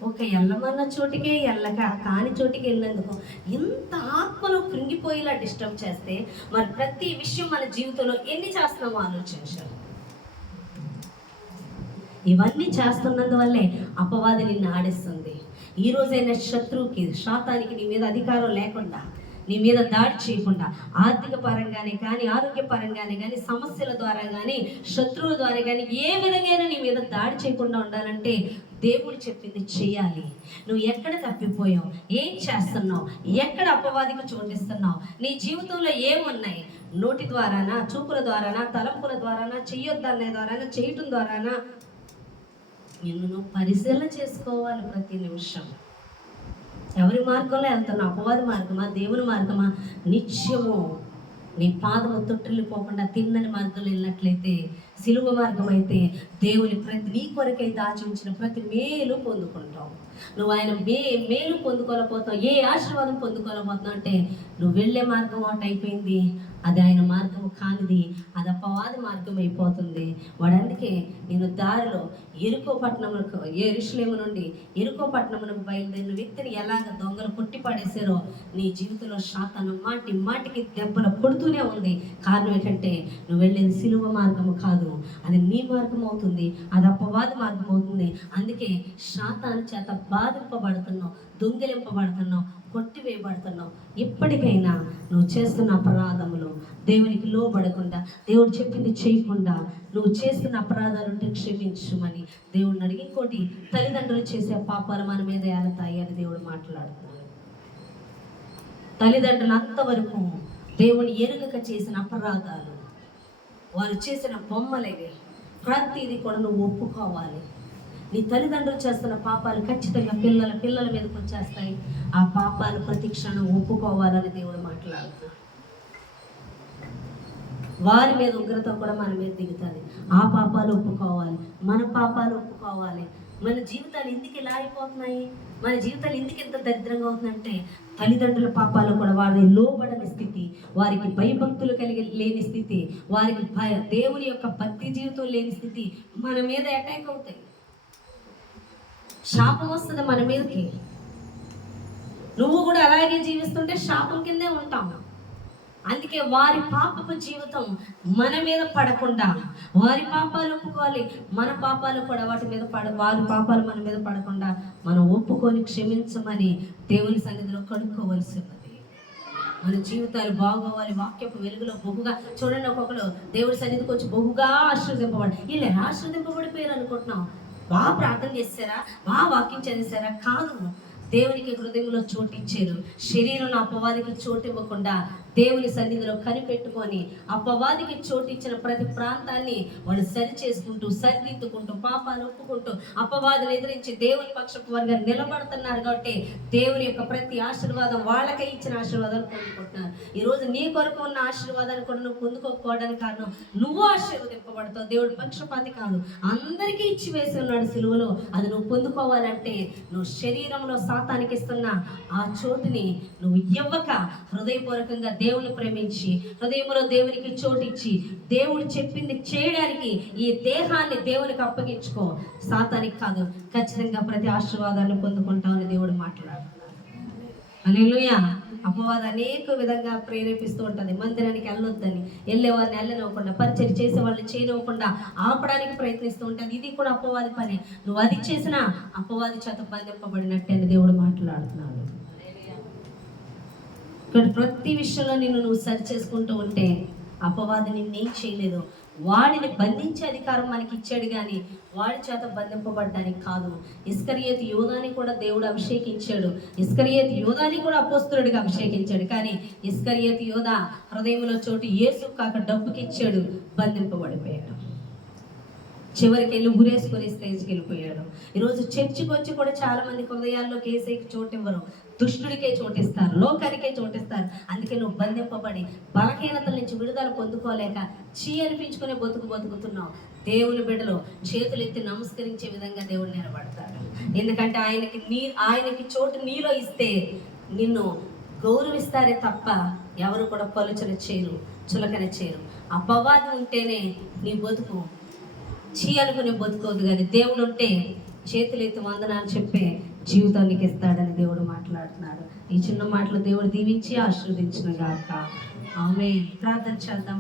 ఒక వెళ్ళమన్న చోటికే వెళ్ళక కాని చోటికి వెళ్ళినందుకు ఎంత ఆత్మలో కృంగిపోయేలా డిస్టర్బ్ చేస్తే మరి ప్రతి విషయం మన జీవితంలో ఎన్ని చేస్తున్నామో ఆలోచించాలి. ఇవన్నీ చేస్తున్నందువల్లే అపవాది నిన్ను ఆడిస్తుంది. ఈ రోజైనా శత్రువుకి, శాతానికి నీ మీద అధికారం లేకుండా, నీ మీద దాడి చేయకుండా, ఆర్థిక పరంగానే కానీ, ఆరోగ్య పరంగానే కానీ, సమస్యల ద్వారా కానీ, శత్రువుల ద్వారా కానీ ఏ విధంగా నీ మీద దాడి చేయకుండా ఉండాలంటే దేవుడు చెప్పింది చేయాలి. నువ్వు ఎక్కడ తప్పిపోయావు, ఏం చేస్తున్నావు, ఎక్కడ అపవాదికి చోటిస్తున్నావు, నీ జీవితంలో ఏమున్నాయి, నోటి ద్వారానా, చూపుల ద్వారానా, తలంపుల ద్వారానా, చెయ్యొద్దనే ద్వారానా, చేయటం ద్వారానా, నిన్ను నువ్వు పరిశీలన చేసుకోవాలి. ప్రతి నిమిషం ఎవరి మార్గంలో వెళ్తున్నావు, అపవాది మార్గమా, దేవుని మార్గమా? నిత్యము నీ పాదము తొట్టిల్లిపోకుండా తిన్నని మార్గంలో వెళ్ళినట్లయితే, సిలువ మార్గం అయితే దేవుని నీ కొరకై దాచి ఉంచిన ప్రతి మేలు పొందుకుంటావు. నువ్వు ఆయన మేలు పొందుకోలేకపోతావు, ఏ ఆశీర్వాదం పొందుకోలేకపోతున్నావు అంటే నువ్వు వెళ్ళే మార్గం ఒకటి అయిపోయింది, అది ఆయన మార్గం కానిది, అది అపవాది మార్గం అయిపోతుంది. వాడు అందుకే నేను దారిలో ఎరుకో పట్టణములకు, యెరూషలేము నుండి ఎరుకో పట్టణమునకు బయలుదేరిన వ్యక్తిని ఎలాగ దొంగలు కొట్టి పడేసారో నీ జీవితంలో శాతాను మాటి మాటికి దెబ్బలు కొడుతూనే ఉంది. కారణం ఏంటంటే నువ్వు వెళ్ళేది సిలువ మార్గము కాదు, అది నీ మార్గం అవుతుంది, అది అపవాది మార్గం అవుతుంది. అందుకే శాతాను చేత బాధింపబడుతున్నావు, దొంగిలింపబడుతున్నావు, కొట్టివేయబడుతున్నావు. ఇప్పటికైనా నువ్వు చేస్తున్న అపరాధములు దేవునికి లోబడకుండా, దేవుడు చెప్పింది చేయకుండా నువ్వు చేస్తున్న అపరాధాలు ఉంటే క్షమించుమని దేవుడిని అడిగి, ఇంకోటి తల్లిదండ్రులు చేసే పాపాలు మన మీద ఏలతాయి అని దేవుడు మాట్లాడుతున్నాడు. తల్లిదండ్రులు అంతవరకు దేవుని ఎరుగక చేసిన అపరాధాలు, వారు చేసిన బొమ్మలవి, ప్రతిదీ కూడా నువ్వు ఒప్పుకోవాలి. నీ తల్లిదండ్రులు చేస్తున్న పాపాలు ఖచ్చితంగా పిల్లల మీదకి వచ్చేస్తాయి. ఆ పాపాలు ప్రతి క్షణం ఒప్పుకోవాలని దేవుడు మాట్లాడుతున్నాడు. వారి మీద ఉగ్రత కూడా మన మీద దిగుతుంది. ఆ పాపాలు ఒప్పుకోవాలి, మన పాపాలు ఒప్పుకోవాలి. మన జీవితాలు ఎందుకు ఇలా అయిపోతున్నాయి, మన జీవితాలు ఎందుకు ఇంత దరిద్రంగా అవుతుందంటే తల్లిదండ్రుల పాపాలు కూడా వారి లోబడని స్థితి, వారికి భయభక్తులు లేని స్థితి, వారికి దేవుని యొక్క భక్తి జీవితం లేని స్థితి మన మీద అటాక్ అవుతాయి. శాపం వస్తుంది మన మీదకి. నువ్వు కూడా అలాగే జీవిస్తుంటే శాపం కిందే ఉంటావు. అందుకే వారి పాపపు జీవితం మన మీద పడకుండా, వారి పాపాలు ఒప్పుకోవాలి, మన పాపాలు కూడా వాటి మీద వారి పాపాలు మన మీద పడకుండా మనం ఒప్పుకొని క్షమించమని దేవుని సన్నిధిలో కడుక్కోవలసి ఉన్నది. మన జీవితాలు బాగోవాలి, వాక్యపు వెలుగులో బహుగా చూడండి. ఒక్కొక్కరు దేవుడి సన్నిధికి వచ్చి బహుగా ఆశీర్వదింపబడి, ఇలా ఆశీర్వదింపబడిపోయారు అనుకుంటున్నాం. బాగా ప్రార్థన చేస్తారా, బాగా వాక్యం చదివేశారా? కాదు, దేవునికి హృదయంలో చోటు ఇచ్చారు. శరీరంలో అపవాదికి చోటు ఇవ్వకుండా దేవుని సన్నిధిలో కనిపెట్టుకొని అపవాదికి చోటు ఇచ్చిన ప్రతి ప్రాంతాన్ని వాళ్ళు సరి చేసుకుంటూ, సరిదిద్దుకుంటూ, పాపాలు ఒప్పుకుంటూ అపవాదిని ఎదిరించి దేవుని పక్షపు వారిగా నిలబడుతున్నారు. కాబట్టి దేవుని యొక్క ప్రతి ఆశీర్వాదం, వాళ్ళకై ఇచ్చిన ఆశీర్వాదాలు పొందుకుంటున్నారు. ఈరోజు నీ కొరకు ఉన్న ఆశీర్వాదాన్ని కూడా నువ్వు పొందుకోకపోవడానికి కారణం నువ్వు ఆశీర్వదింపబడతావు. దేవుడు పక్షపాతి కాదు, అందరికీ ఇచ్చి వేసి ఉన్నాడు సిలువలో. అది నువ్వు పొందుకోవాలంటే నువ్వు శరీరంలో సాతానికి ఇస్తున్న ఆ చోటుని నువ్వు ఇవ్వక హృదయపూర్వకంగా దేవుని ప్రేమించి, హృదయంలో దేవునికి చోటిచ్చి, దేవుడు చెప్పింది చేయడానికి ఈ దేహాన్ని దేవునికి అప్పగించుకో. సాతానికి కాదు, ఖచ్చితంగా ప్రతి ఆశీర్వాదాన్ని పొందుకుంటామని దేవుడు మాట్లాడుతున్నాడు. హల్లెలూయా. అపవాదం అనేక విధంగా ప్రేరేపిస్తూ ఉంటుంది. మందిరానికి వెళ్ళొద్దని, వెళ్ళేవారిని వెళ్ళనివ్వకుండా, పరిచయం చేసే వాళ్ళని చేయనివ్వకుండా ఆపడానికి ప్రయత్నిస్తూ ఉంటుంది. ఇది కూడా అపవాది పని. నువ్వు అది చేసినా అపవాది చేత బంధింపబడినట్టే అని దేవుడు మాట్లాడుతున్నాడు. ఇక్కడ ప్రతి విషయంలో నువ్వు సరి చేసుకుంటూ ఉంటే అపవాది నిన్నేం చేయలేదు. వాడిని బంధించే అధికారం మనకి ఇచ్చాడు, కానీ వాడి చేత బంధింపబడ్డానికి కాదు. ఇస్కరియోతు యోధాని కూడా దేవుడు అభిషేకించాడు. ఇస్కరియోతు యోధాని కూడా అపోస్తలుడిగా అభిషేకించాడు. కానీ ఇస్కరియోతు యోధా హృదయంలో చోటు యేసు కాక డబ్బుకి ఇచ్చాడు, బంధింపబడిపోయాడు. చివరికి వెళ్ళి ఊరేసుకొని స్టేజ్కి వెళ్ళిపోయాడు. ఈరోజు చర్చికి వచ్చి కూడా చాలా మంది హృదయాల్లో కేసీకి చోటు ఇవ్వరు, దుష్టుడికే చోటిస్తారు, లోకానికే చోటిస్తారు. అందుకే నువ్వు బంధింపబడి బలహీనతల నుంచి విడుదల పొందుకోలేక అనిపించుకునే బతుకుతున్నావు. దేవుని బిడ్డలు చేతులు ఎత్తి నమస్కరించే విధంగా దేవుడు నిలబడతాడు. ఎందుకంటే ఆయనకి చోటు నీలో ఇస్తే నిన్ను గౌరవిస్తారే తప్ప ఎవరు కూడా పలుచన చేయరు, చులకన చేయరు. అపవాదం ఉంటేనే నీ బతుకు చీ అనుకునే బతుకోవద్దు, కానీ దేవుడు ఉంటే చేతులెత్తి వందనాలు చెప్పే జీవితానికి ఇస్తాడని దేవుడు మాట్లాడుతున్నాడు. ఈ చిన్న మాటలు దేవుడు దీవించి ఆశీర్వదించిన గాక. ఆమేన్. ప్రార్థన చేద్దాం.